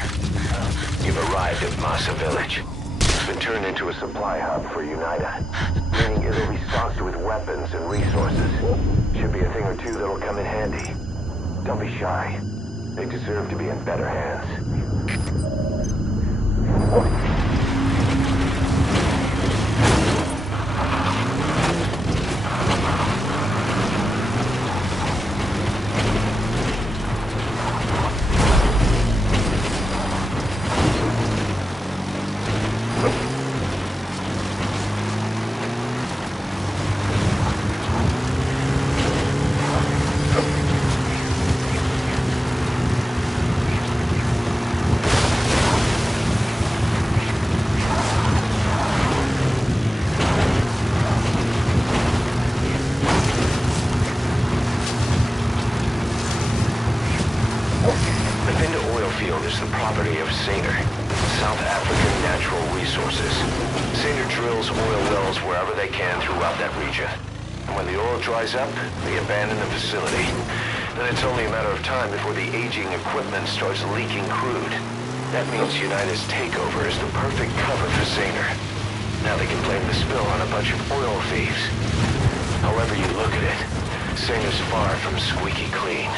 You've arrived at Masa Village. It's been turned into a supply hub for UNITA, meaning it'll be stocked with weapons and resources. Should be a thing or two that'll come in handy. Don't be shy. They deserve to be in better hands. Up, they abandon the facility. Then it's only a matter of time before the aging equipment starts leaking crude. That means Unita's takeover is the perfect cover for Zaner. Now they can blame the spill on a bunch of oil thieves. However you look at it, Zaner's far from squeaky clean.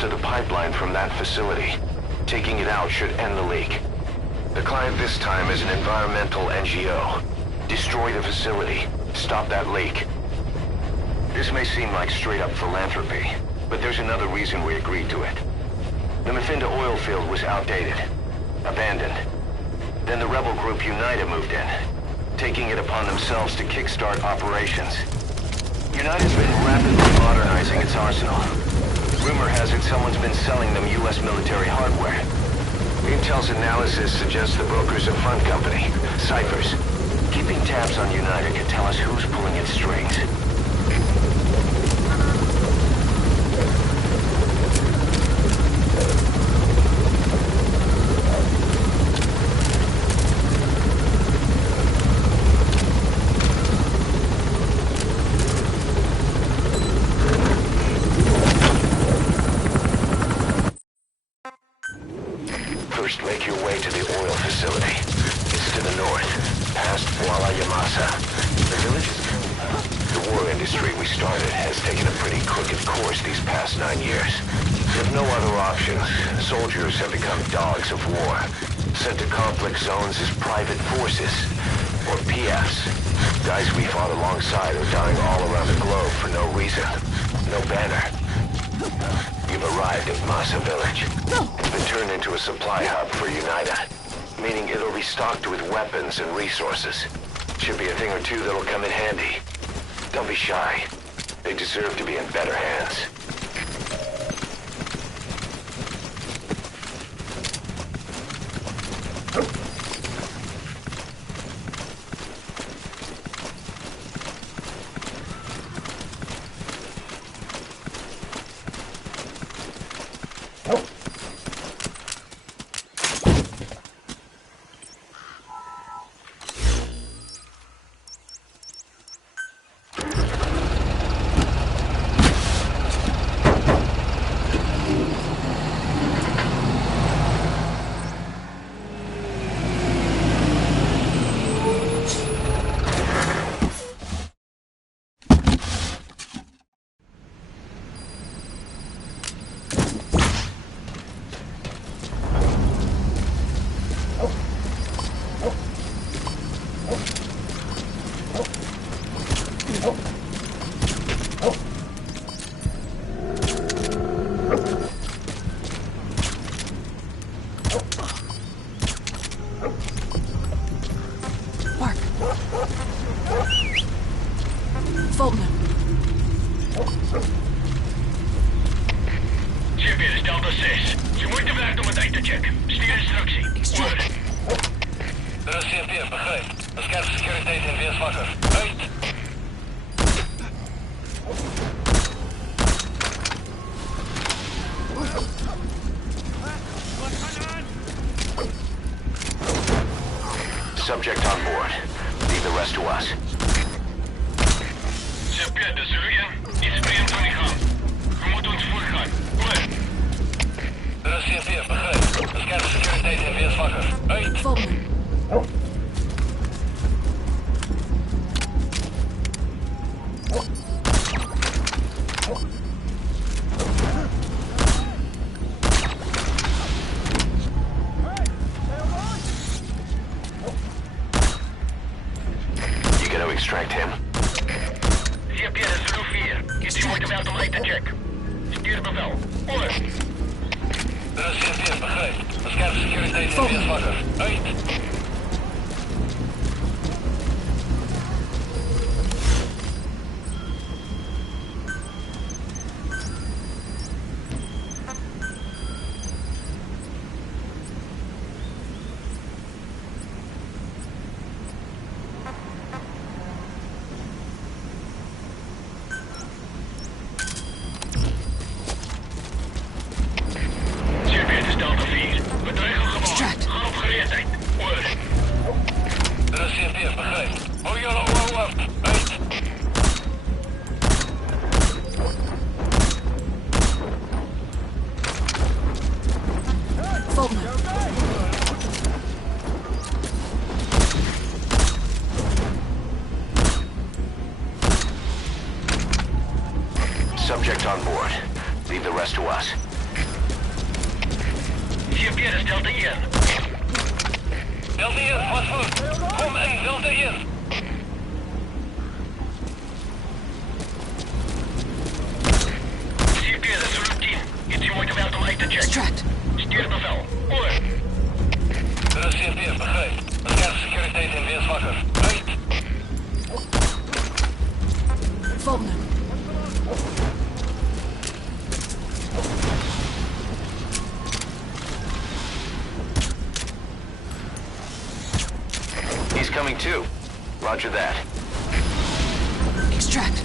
To the pipeline from that facility. Taking it out should end the leak. The client this time is an environmental NGO. Destroy the facility. Stop that leak. This may seem like straight-up philanthropy, but there's another reason we agreed to it. The Mafinda oil field was outdated, abandoned. Then the rebel group UNITA moved in, taking it upon themselves to kickstart operations. UNITA's been rapidly modernizing its arsenal. Rumor has it someone's been selling them U.S. military hardware. Intel's analysis suggests the broker's a front company, Cyphers. Keeping tabs on UNITA can tell us who's pulling its strings. Soldiers have become dogs of war, sent to conflict zones as private forces, or PFs. Guys we fought alongside are dying all around the globe for no reason, no banner. You've arrived at Masa Village. It's been turned into a supply hub for UNITA, meaning it'll be stocked with weapons and resources. Should be a thing or two that'll come in handy. Don't be shy. They deserve to be in better hands. Delta 6. Je moeite werkt om het uit te checken. Stuur instructie. Extract. De CP, begrijp. Bescherm securiteit en wees wakker. Uit! Subject on board. Leave the rest to us. CP, de Zuluën is vreemd aan de gang. We moeten ons voorgaan. Goed. De CP, begrijp. Bescherm securiteit en wees wakker. Uit! Volgende. You gonna extract him? CP, de Zulu 4. Is je moeite werkt om uit te checken. Stuur bevel. Over. De CP, begrijp. Bescherm securiteit en wees wakker. Uit! CP, dit is Delta 4. Bedreiging gewaard. Ga op gereedheid. Over. De CP, begrijp. Hou jullie ogen op. Uit! Volgende. Subject on board. Leave the rest to us. CP, dit is Delta 1. Delta 1, wat goed. Kom in, Delta 1. CP, dit is Zulu 10. Iets je moeite werkt om uit te checken. Extract. Stuur bevel. Over. De CP, begrijp. Bescherm securiteit en wees wakker. Uit! Volgende. He's coming too. Roger that. Extract.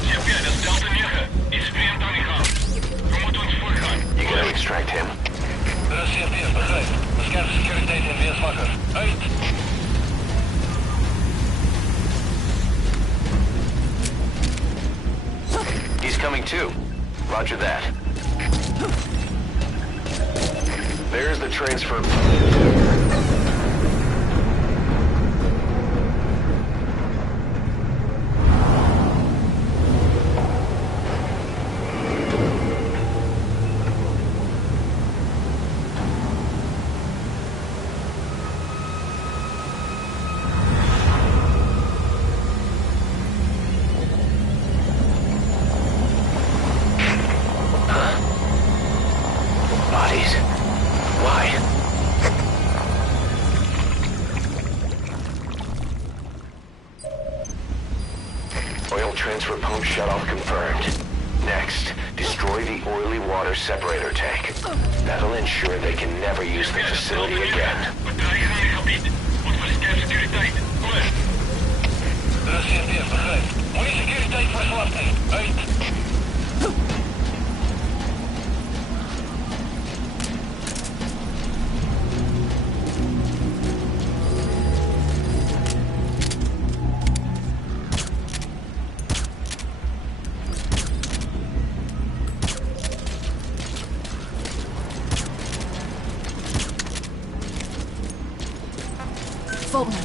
CP, dit is Delta 9. Is vreemd aan de gang. We moeten ons voorgaan. You gonna extract him? De CP, begrijp. Bescherm securiteit en wees wakker. Uit! He's coming too. Roger that. There's the transfer. Bodies. Why? Oil transfer pump shutoff confirmed. Next, destroy the oily water separator tank. That'll ensure they can never use the facility again. Bedreiging in je gebied. Wat voor securiteit. Over. De CP, begrijp. Mooie securiteit voor slachting. Uit! Volgende.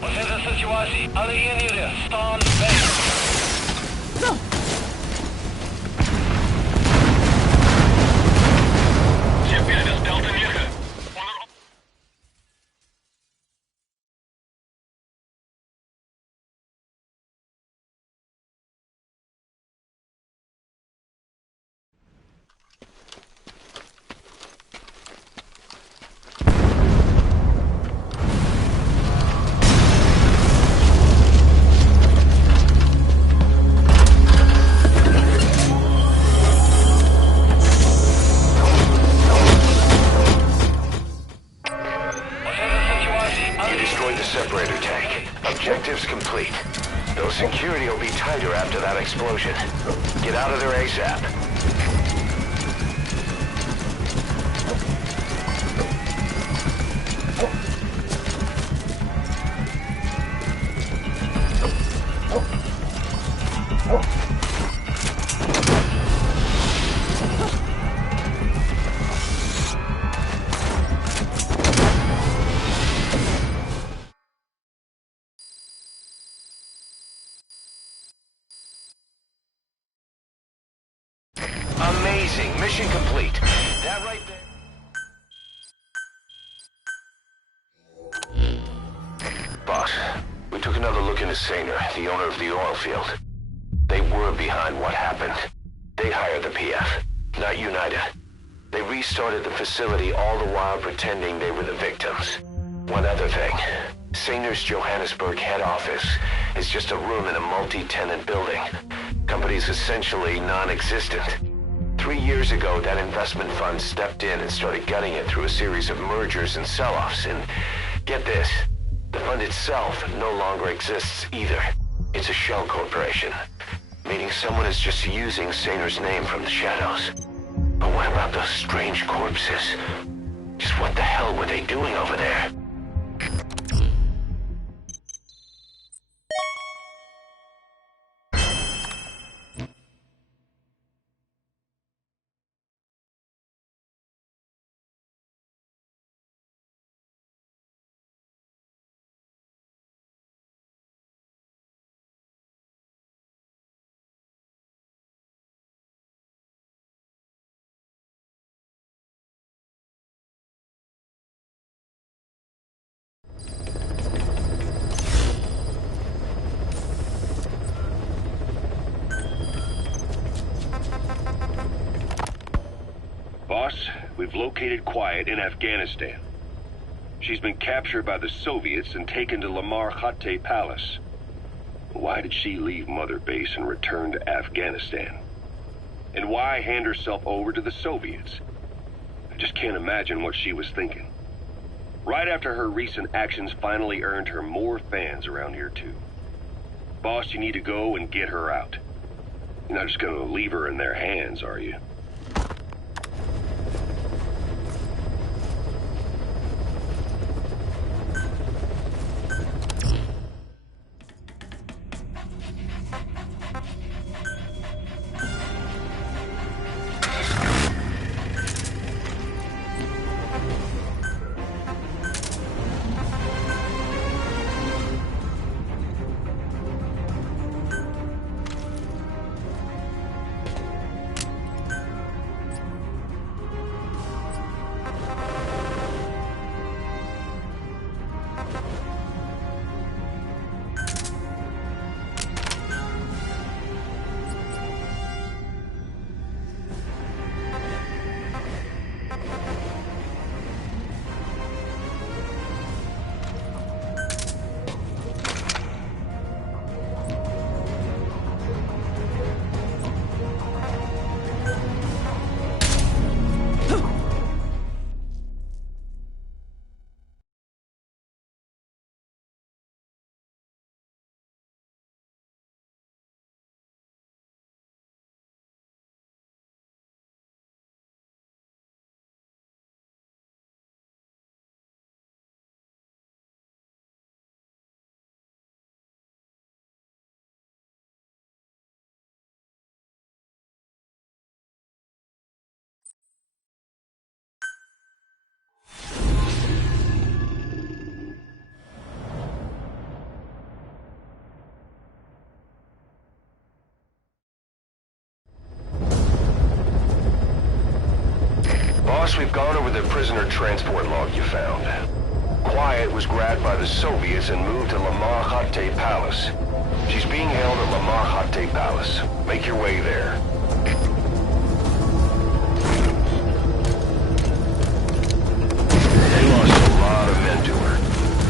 Wat is de situatie? Alle eenheden staan bij. Objectives complete. Though security will be tighter after that explosion. Get out of there ASAP. Amazing. Mission complete. That right there. Boss, we took another look into Saner, the owner of the oil field. They were behind what happened. They hired the PF, not United. They restarted the facility all the while pretending they were the victims. One other thing. Saner's Johannesburg head office is just a room in a multi-tenant building. Company's essentially non-existent. 3 years ago, that investment fund stepped in and started gutting it through a series of mergers and sell-offs. And get this, the fund itself no longer exists either. It's a shell corporation, meaning someone is just using Saner's name from the shadows. But what about those strange corpses? Just what the hell were they doing over there? Boss, we've located Quiet in Afghanistan. She's been captured by the Soviets and taken to Lamar Khatte Palace. Why did she leave Mother Base and return to Afghanistan? And why hand herself over to the Soviets? I just can't imagine what she was thinking. Right after her recent actions finally earned her more fans around here too. Boss, you need to go and get her out. You're not just gonna leave her in their hands, are you? Boss, we've gone over the prisoner transport log you found. Quiet was grabbed by the Soviets and moved to Lamar Khatte Palace. She's being held at Lamar Khatte Palace. Make your way there. They lost a lot of men to her.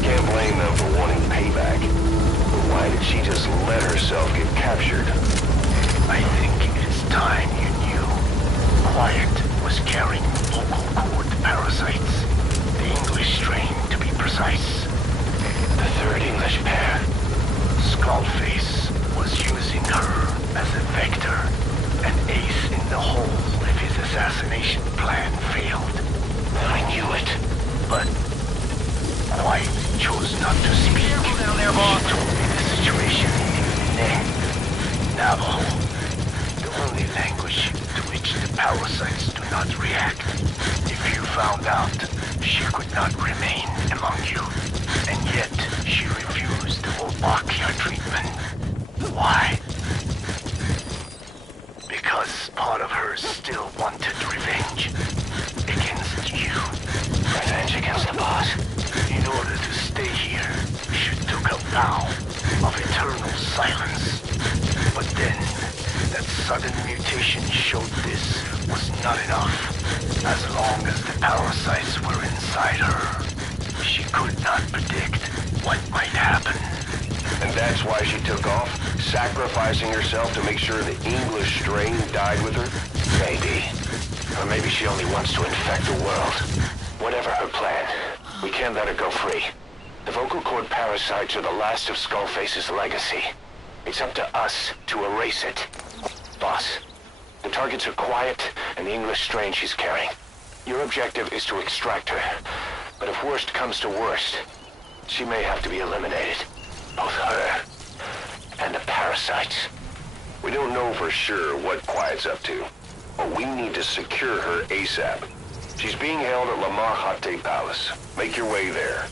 Can't blame them for wanting payback. But why did she just let herself get captured? I think it is time you knew. Quiet was carrying vocal cord parasites. The English strain, to be precise. The third English pair. not remain among you. And yet, she refused the Wolbachia treatment. Why? Because part of her still wanted revenge. Against you. Revenge against the boss. In order to stay here, she took a vow of eternal silence. But then, that sudden mutation showed this was not enough. As long as the parasites were inside her, she could not predict what might happen. And that's why she took off? Sacrificing herself to make sure the English strain died with her? Maybe. Or maybe she only wants to infect the world. Whatever her plan, we can't let her go free. The vocal cord parasites are the last of Skullface's legacy. It's up to us to erase it. Boss, the targets are quiet and the English strain she's carrying. Your objective is to extract her. But if worst comes to worst, she may have to be eliminated. Both her and the parasites. We don't know for sure what Quiet's up to, but we need to secure her ASAP. She's being held at Lamar Hate Palace. Make your way there.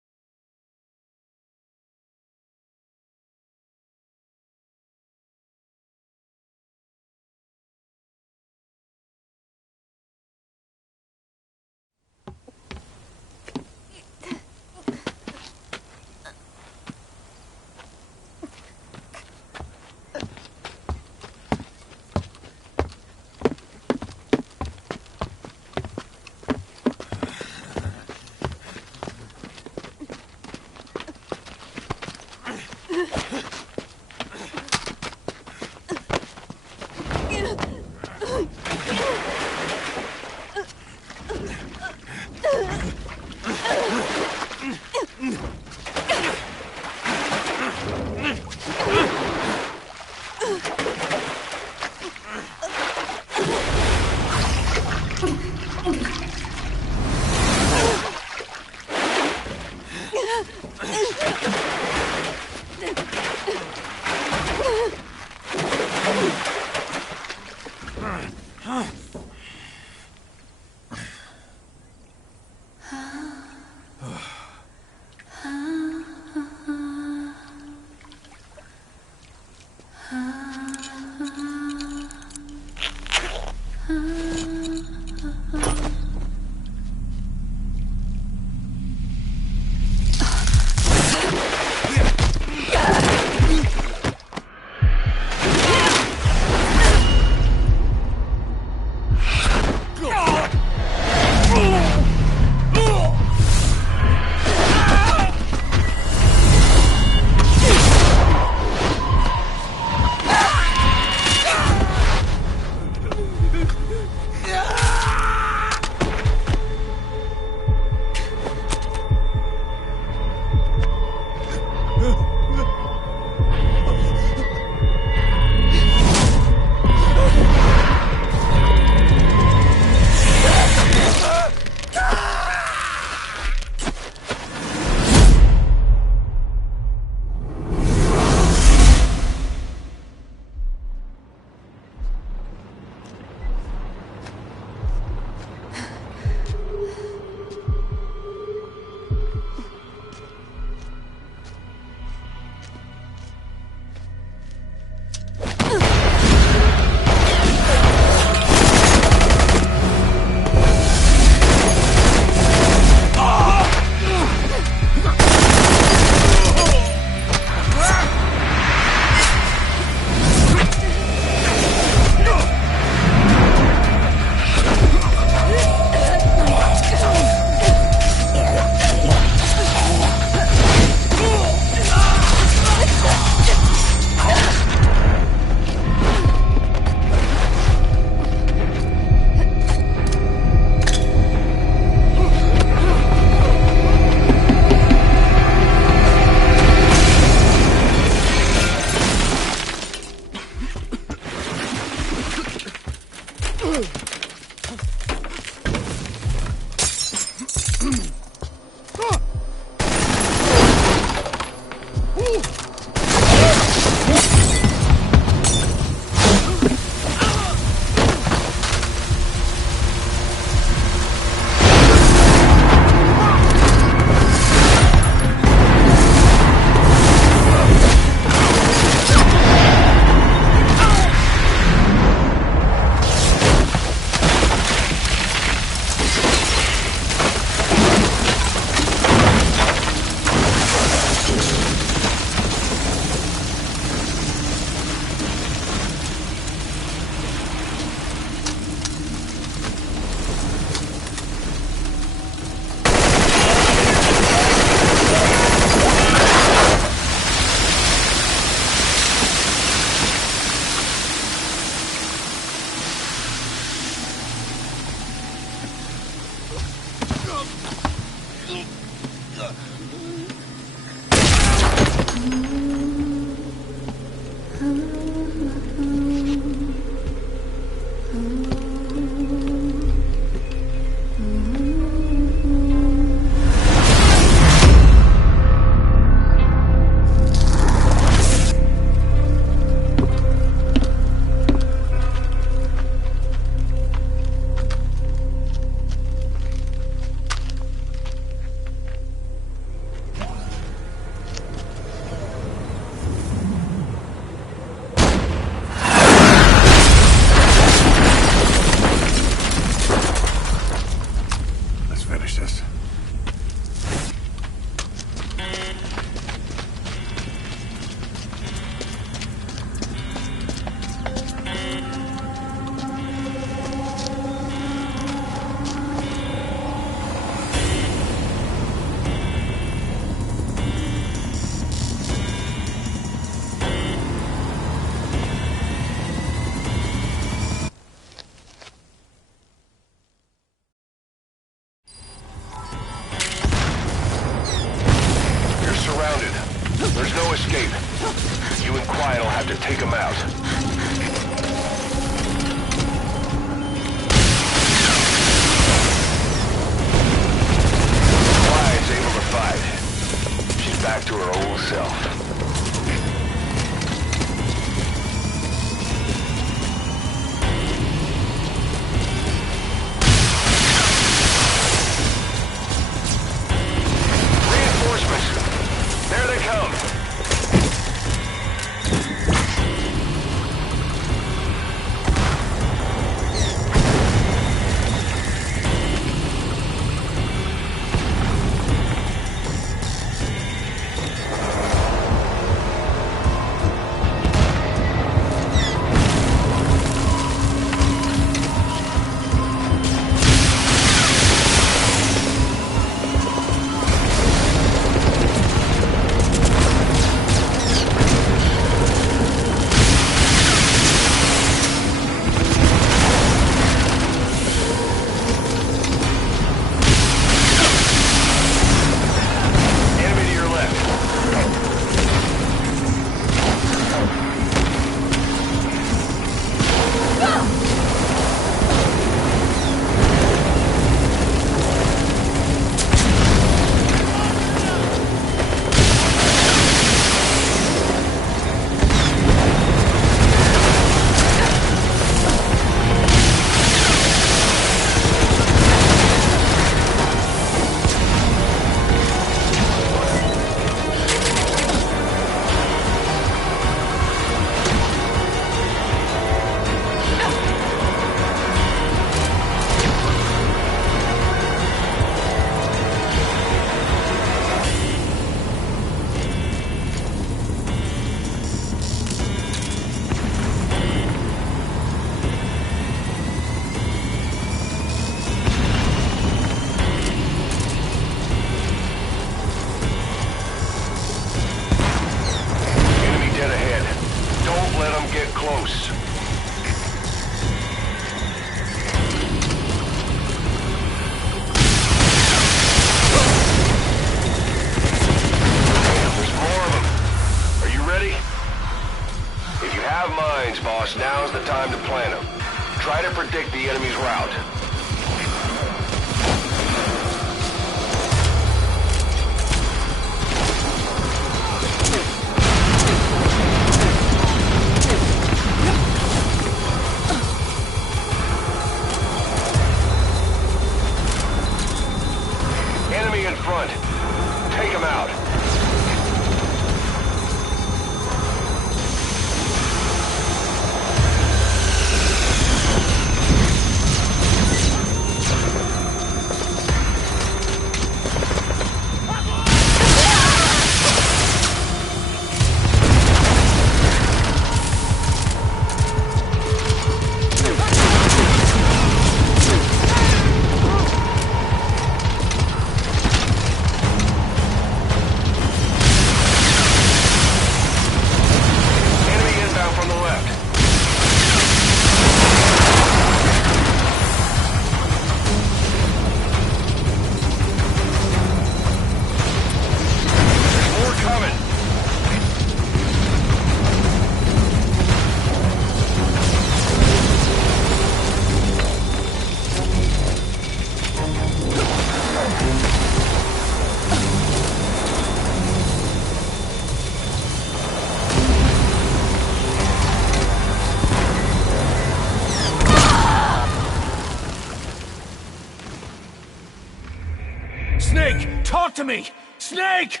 Snake! Talk to me! Snake!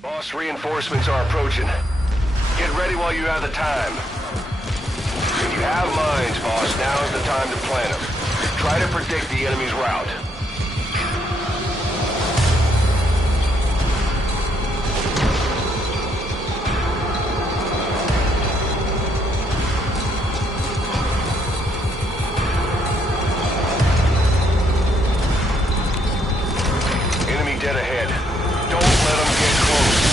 Boss, reinforcements are approaching. Get ready while you have the time. If you have mines, boss, now's the time to plant them. Try to predict the enemy's route. Enemy dead ahead. Don't let them get close.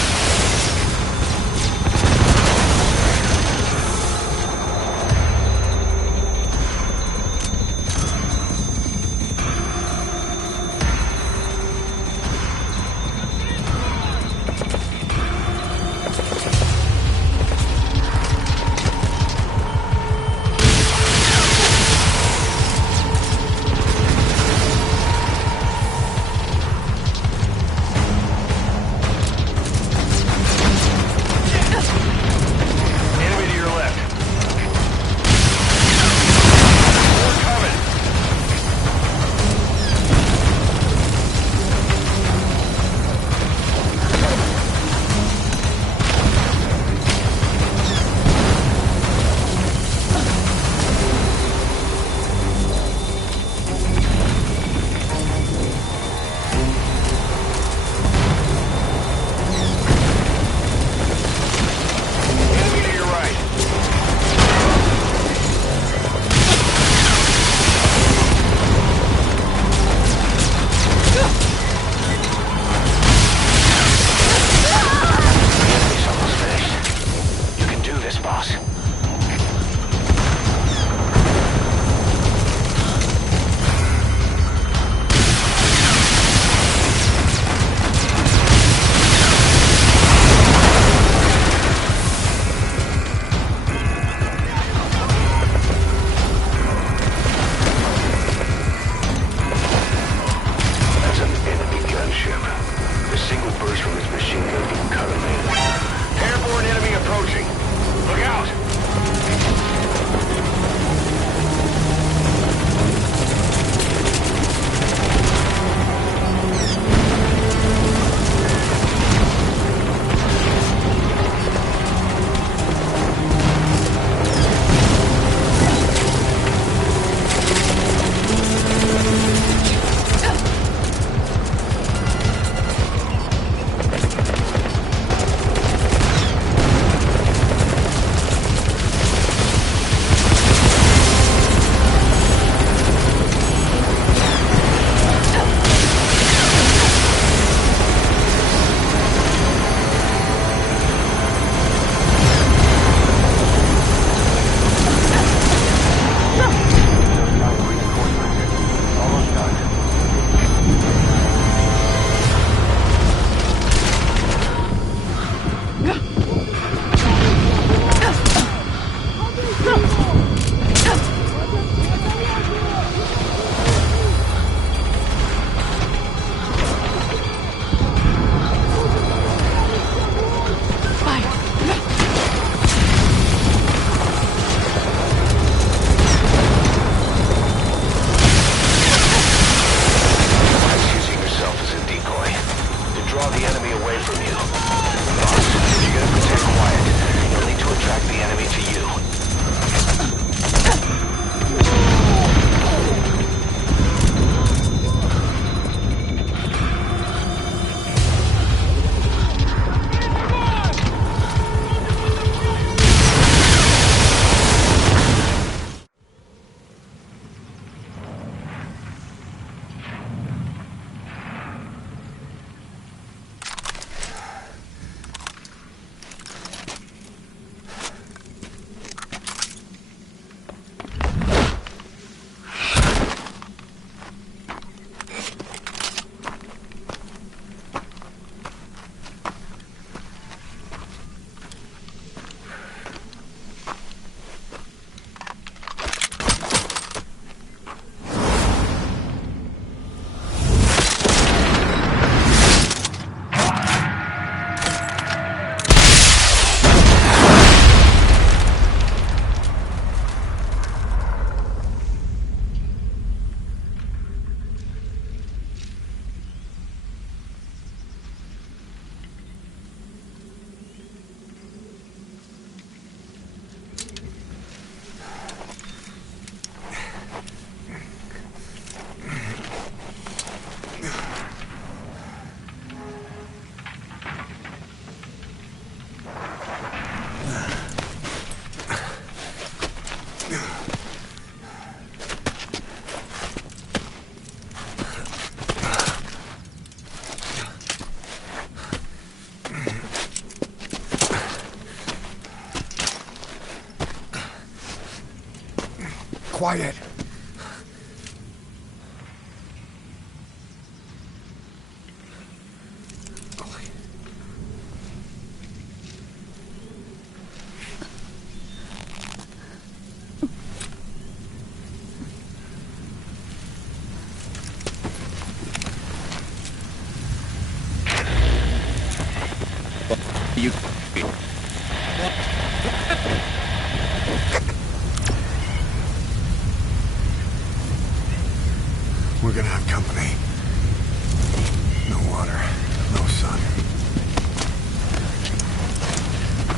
quiet. You... We're gonna have company. No water, no sun.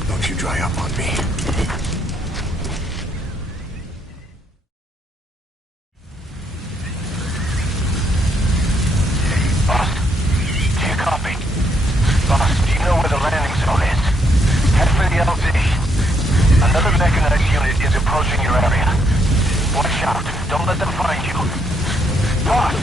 Don't you dry up on me. Boss, do you copy? Boss, do you know where the landing zone is? Head for the LZ. Another mechanized unit is approaching your area. Watch out. Don't let them find you. Boss!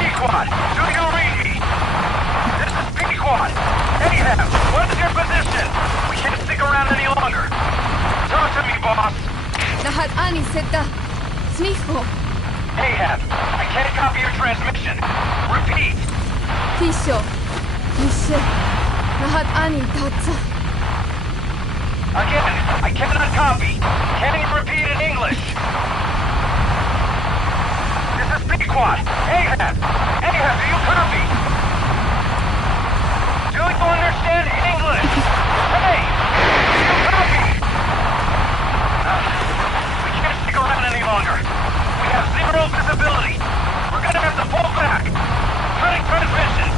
P-Quad, do you read me? This is P-Quad. Ahab, what is your position? We can't stick around any longer. Talk to me, boss. lahat ani seda sniffo. Ahab, I can't copy your transmission. Repeat. Tisho. Tishe. Lahat ani tatsa. Again, I cannot copy. Can you repeat in English? This is P-Quad. Ahab! Ahab, do you copy? Do you understand English? Hey! Do you copy? We can't stick around any longer. We have zero visibility. We're gonna have to pull back. Cutting transmission.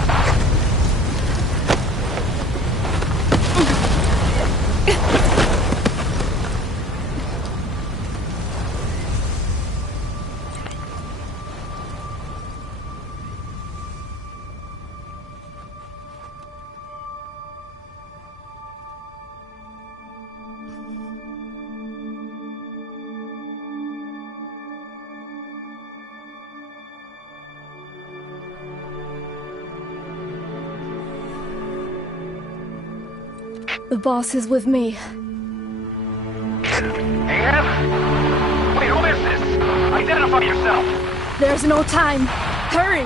The boss is with me. Ahab? Wait, who is this? Identify yourself. There's no time. Hurry!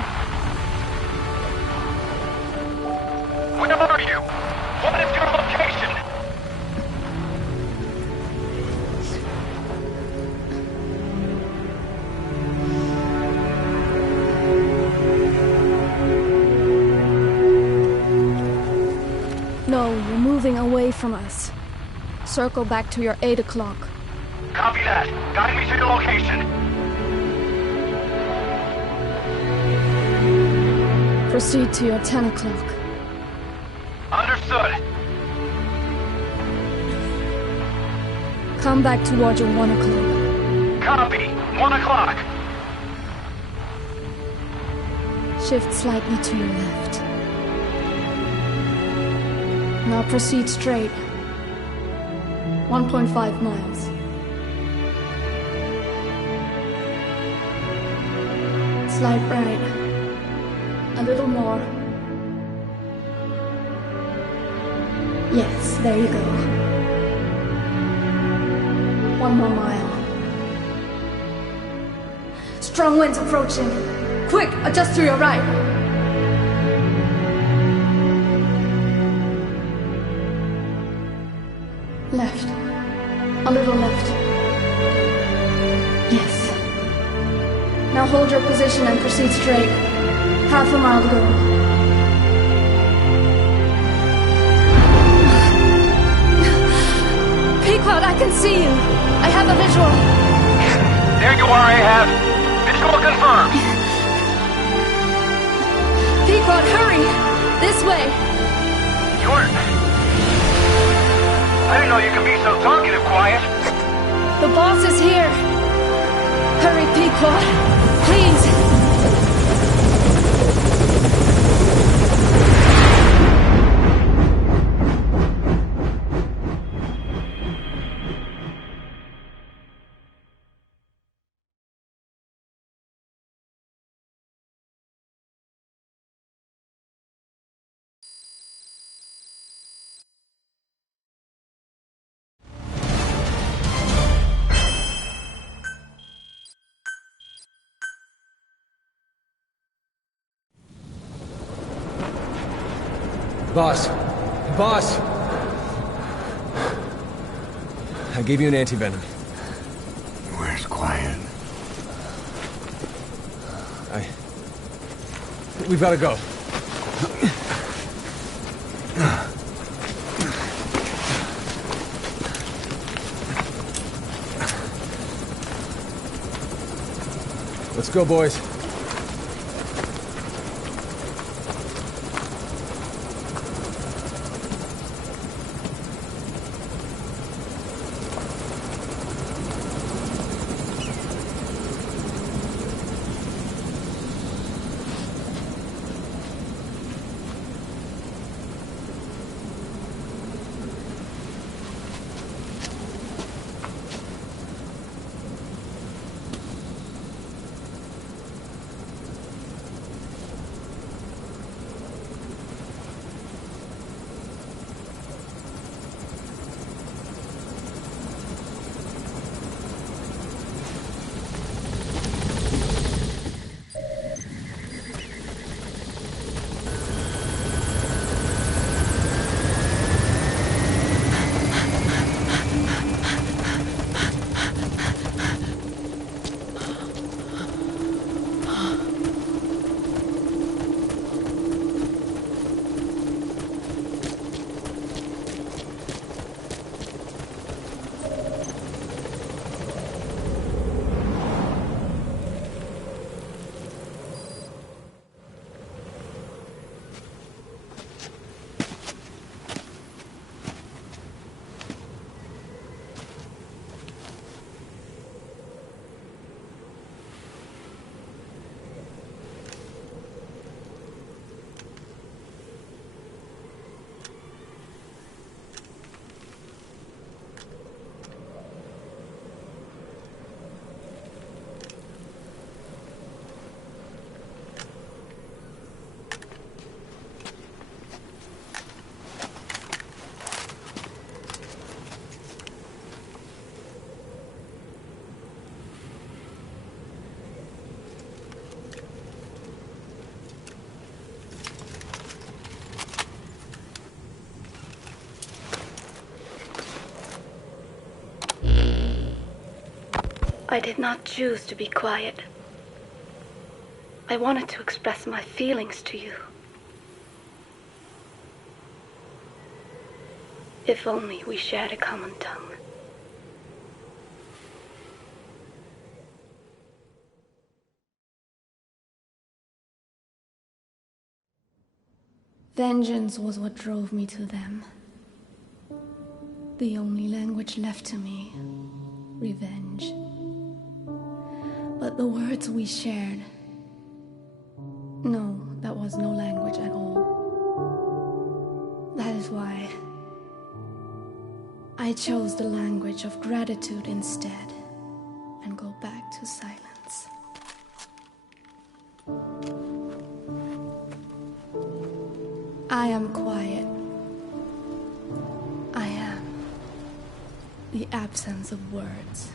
Where are you? What is your location? No, you're moving away from us. Circle back to your 8 o'clock. Copy that. Guide me to your location. Proceed to your 10 o'clock. Understood. Come back towards your 1 o'clock. Copy. 1 o'clock. Shift slightly to your left. Now proceed straight. 1.5 miles. Slide right. A little more. Yes, there you go. 1 more mile. Strong winds approaching. Quick, adjust to your right. Left. A little left. Yes. Now hold your position and proceed straight. Half a mile to go. P-Quad, I can see you. I have a visual. There you are, Ahab. Visual confirmed. P-Quad, hurry! This way. I didn't know you could be so talkative, Quiet. The boss is here. Hurry, P-Quad. Please. Boss. Boss! I gave you an anti-venom. Where's Quiet? We've gotta go. Let's go, boys. I did not choose to be quiet. I wanted to express my feelings to you. If only we shared a common tongue. Vengeance was what drove me to them. The only language left to me, revenge. But the words we shared, no, that was no language at all. That is why I chose the language of gratitude instead and go back to silence. I am quiet. I am the absence of words.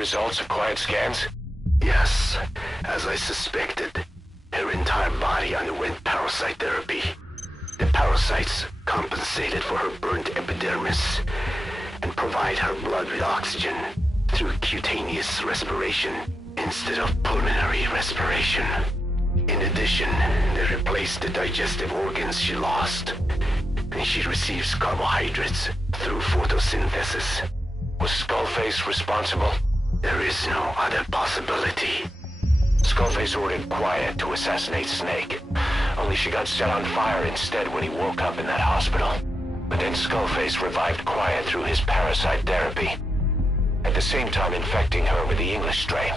results of Quiet scans? Yes, as I suspected. Her entire body underwent parasite therapy. The parasites compensated for her burnt epidermis and provide her blood with oxygen through cutaneous respiration instead of pulmonary respiration. In addition, they replaced the digestive organs she lost, and she receives carbohydrates through photosynthesis. Was Skullface responsible? There is no other possibility. Skullface ordered Quiet to assassinate Snake, only she got set on fire instead when he woke up in that hospital. But then Skullface revived Quiet through his parasite therapy, at the same time infecting her with the English strain.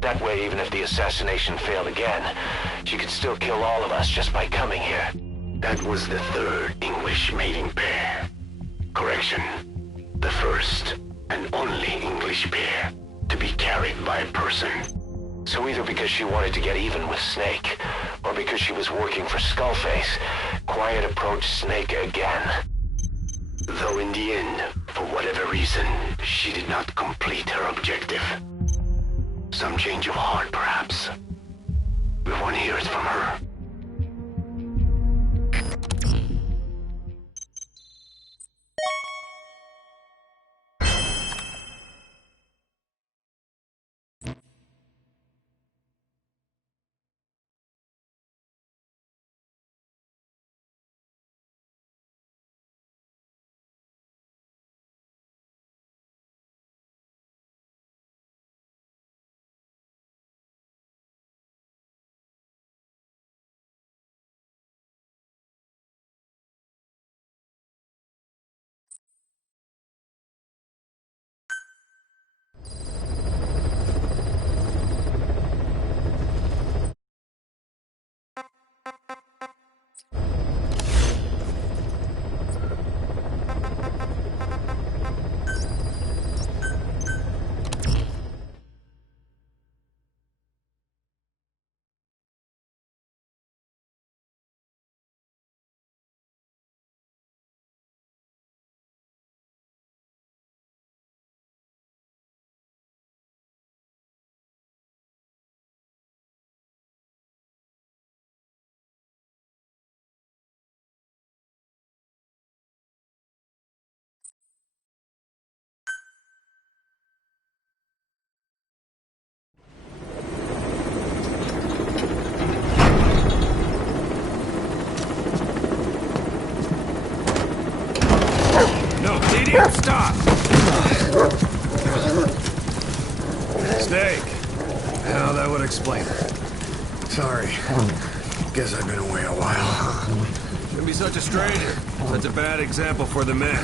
That way, even if the assassination failed again, she could still kill all of us just by coming here. That was the third English mating pair. Correction. The first and only English pair to be carried by a person. So either because she wanted to get even with Snake, or because she was working for Skullface, Quiet approached Snake again. Though in the end, for whatever reason, she did not complete her objective. Some change of heart, perhaps. We want to hear it from her. Stop! Snake. Now that would explain it. Sorry. Guess I've been away a while. Shouldn't be such a stranger. Such a bad example for the men.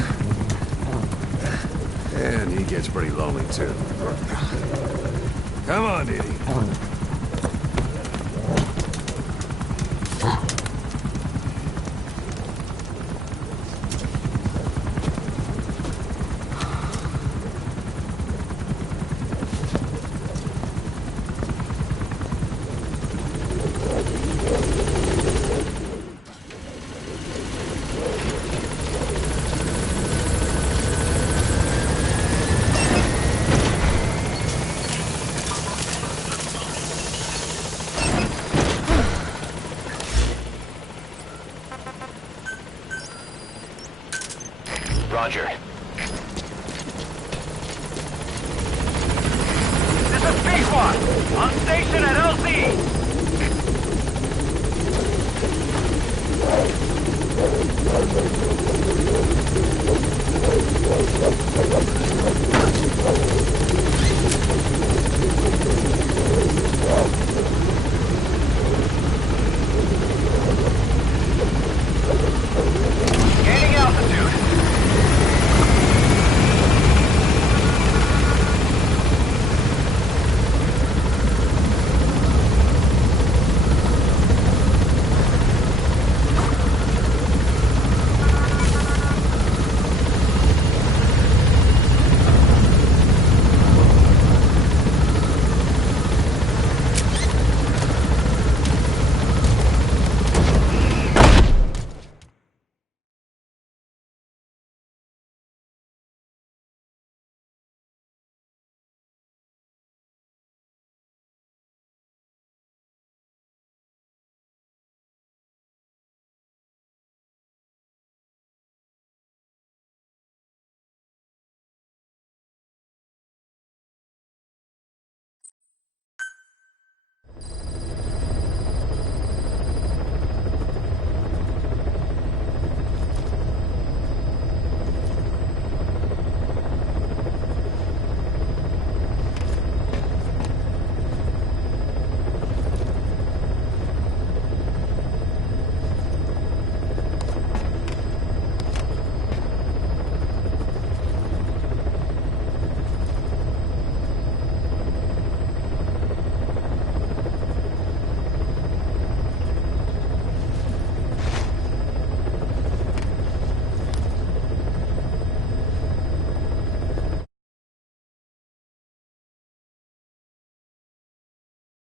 And he gets pretty lonely, too. Come on, Didi. Roger. This is PS4. On station at LZ.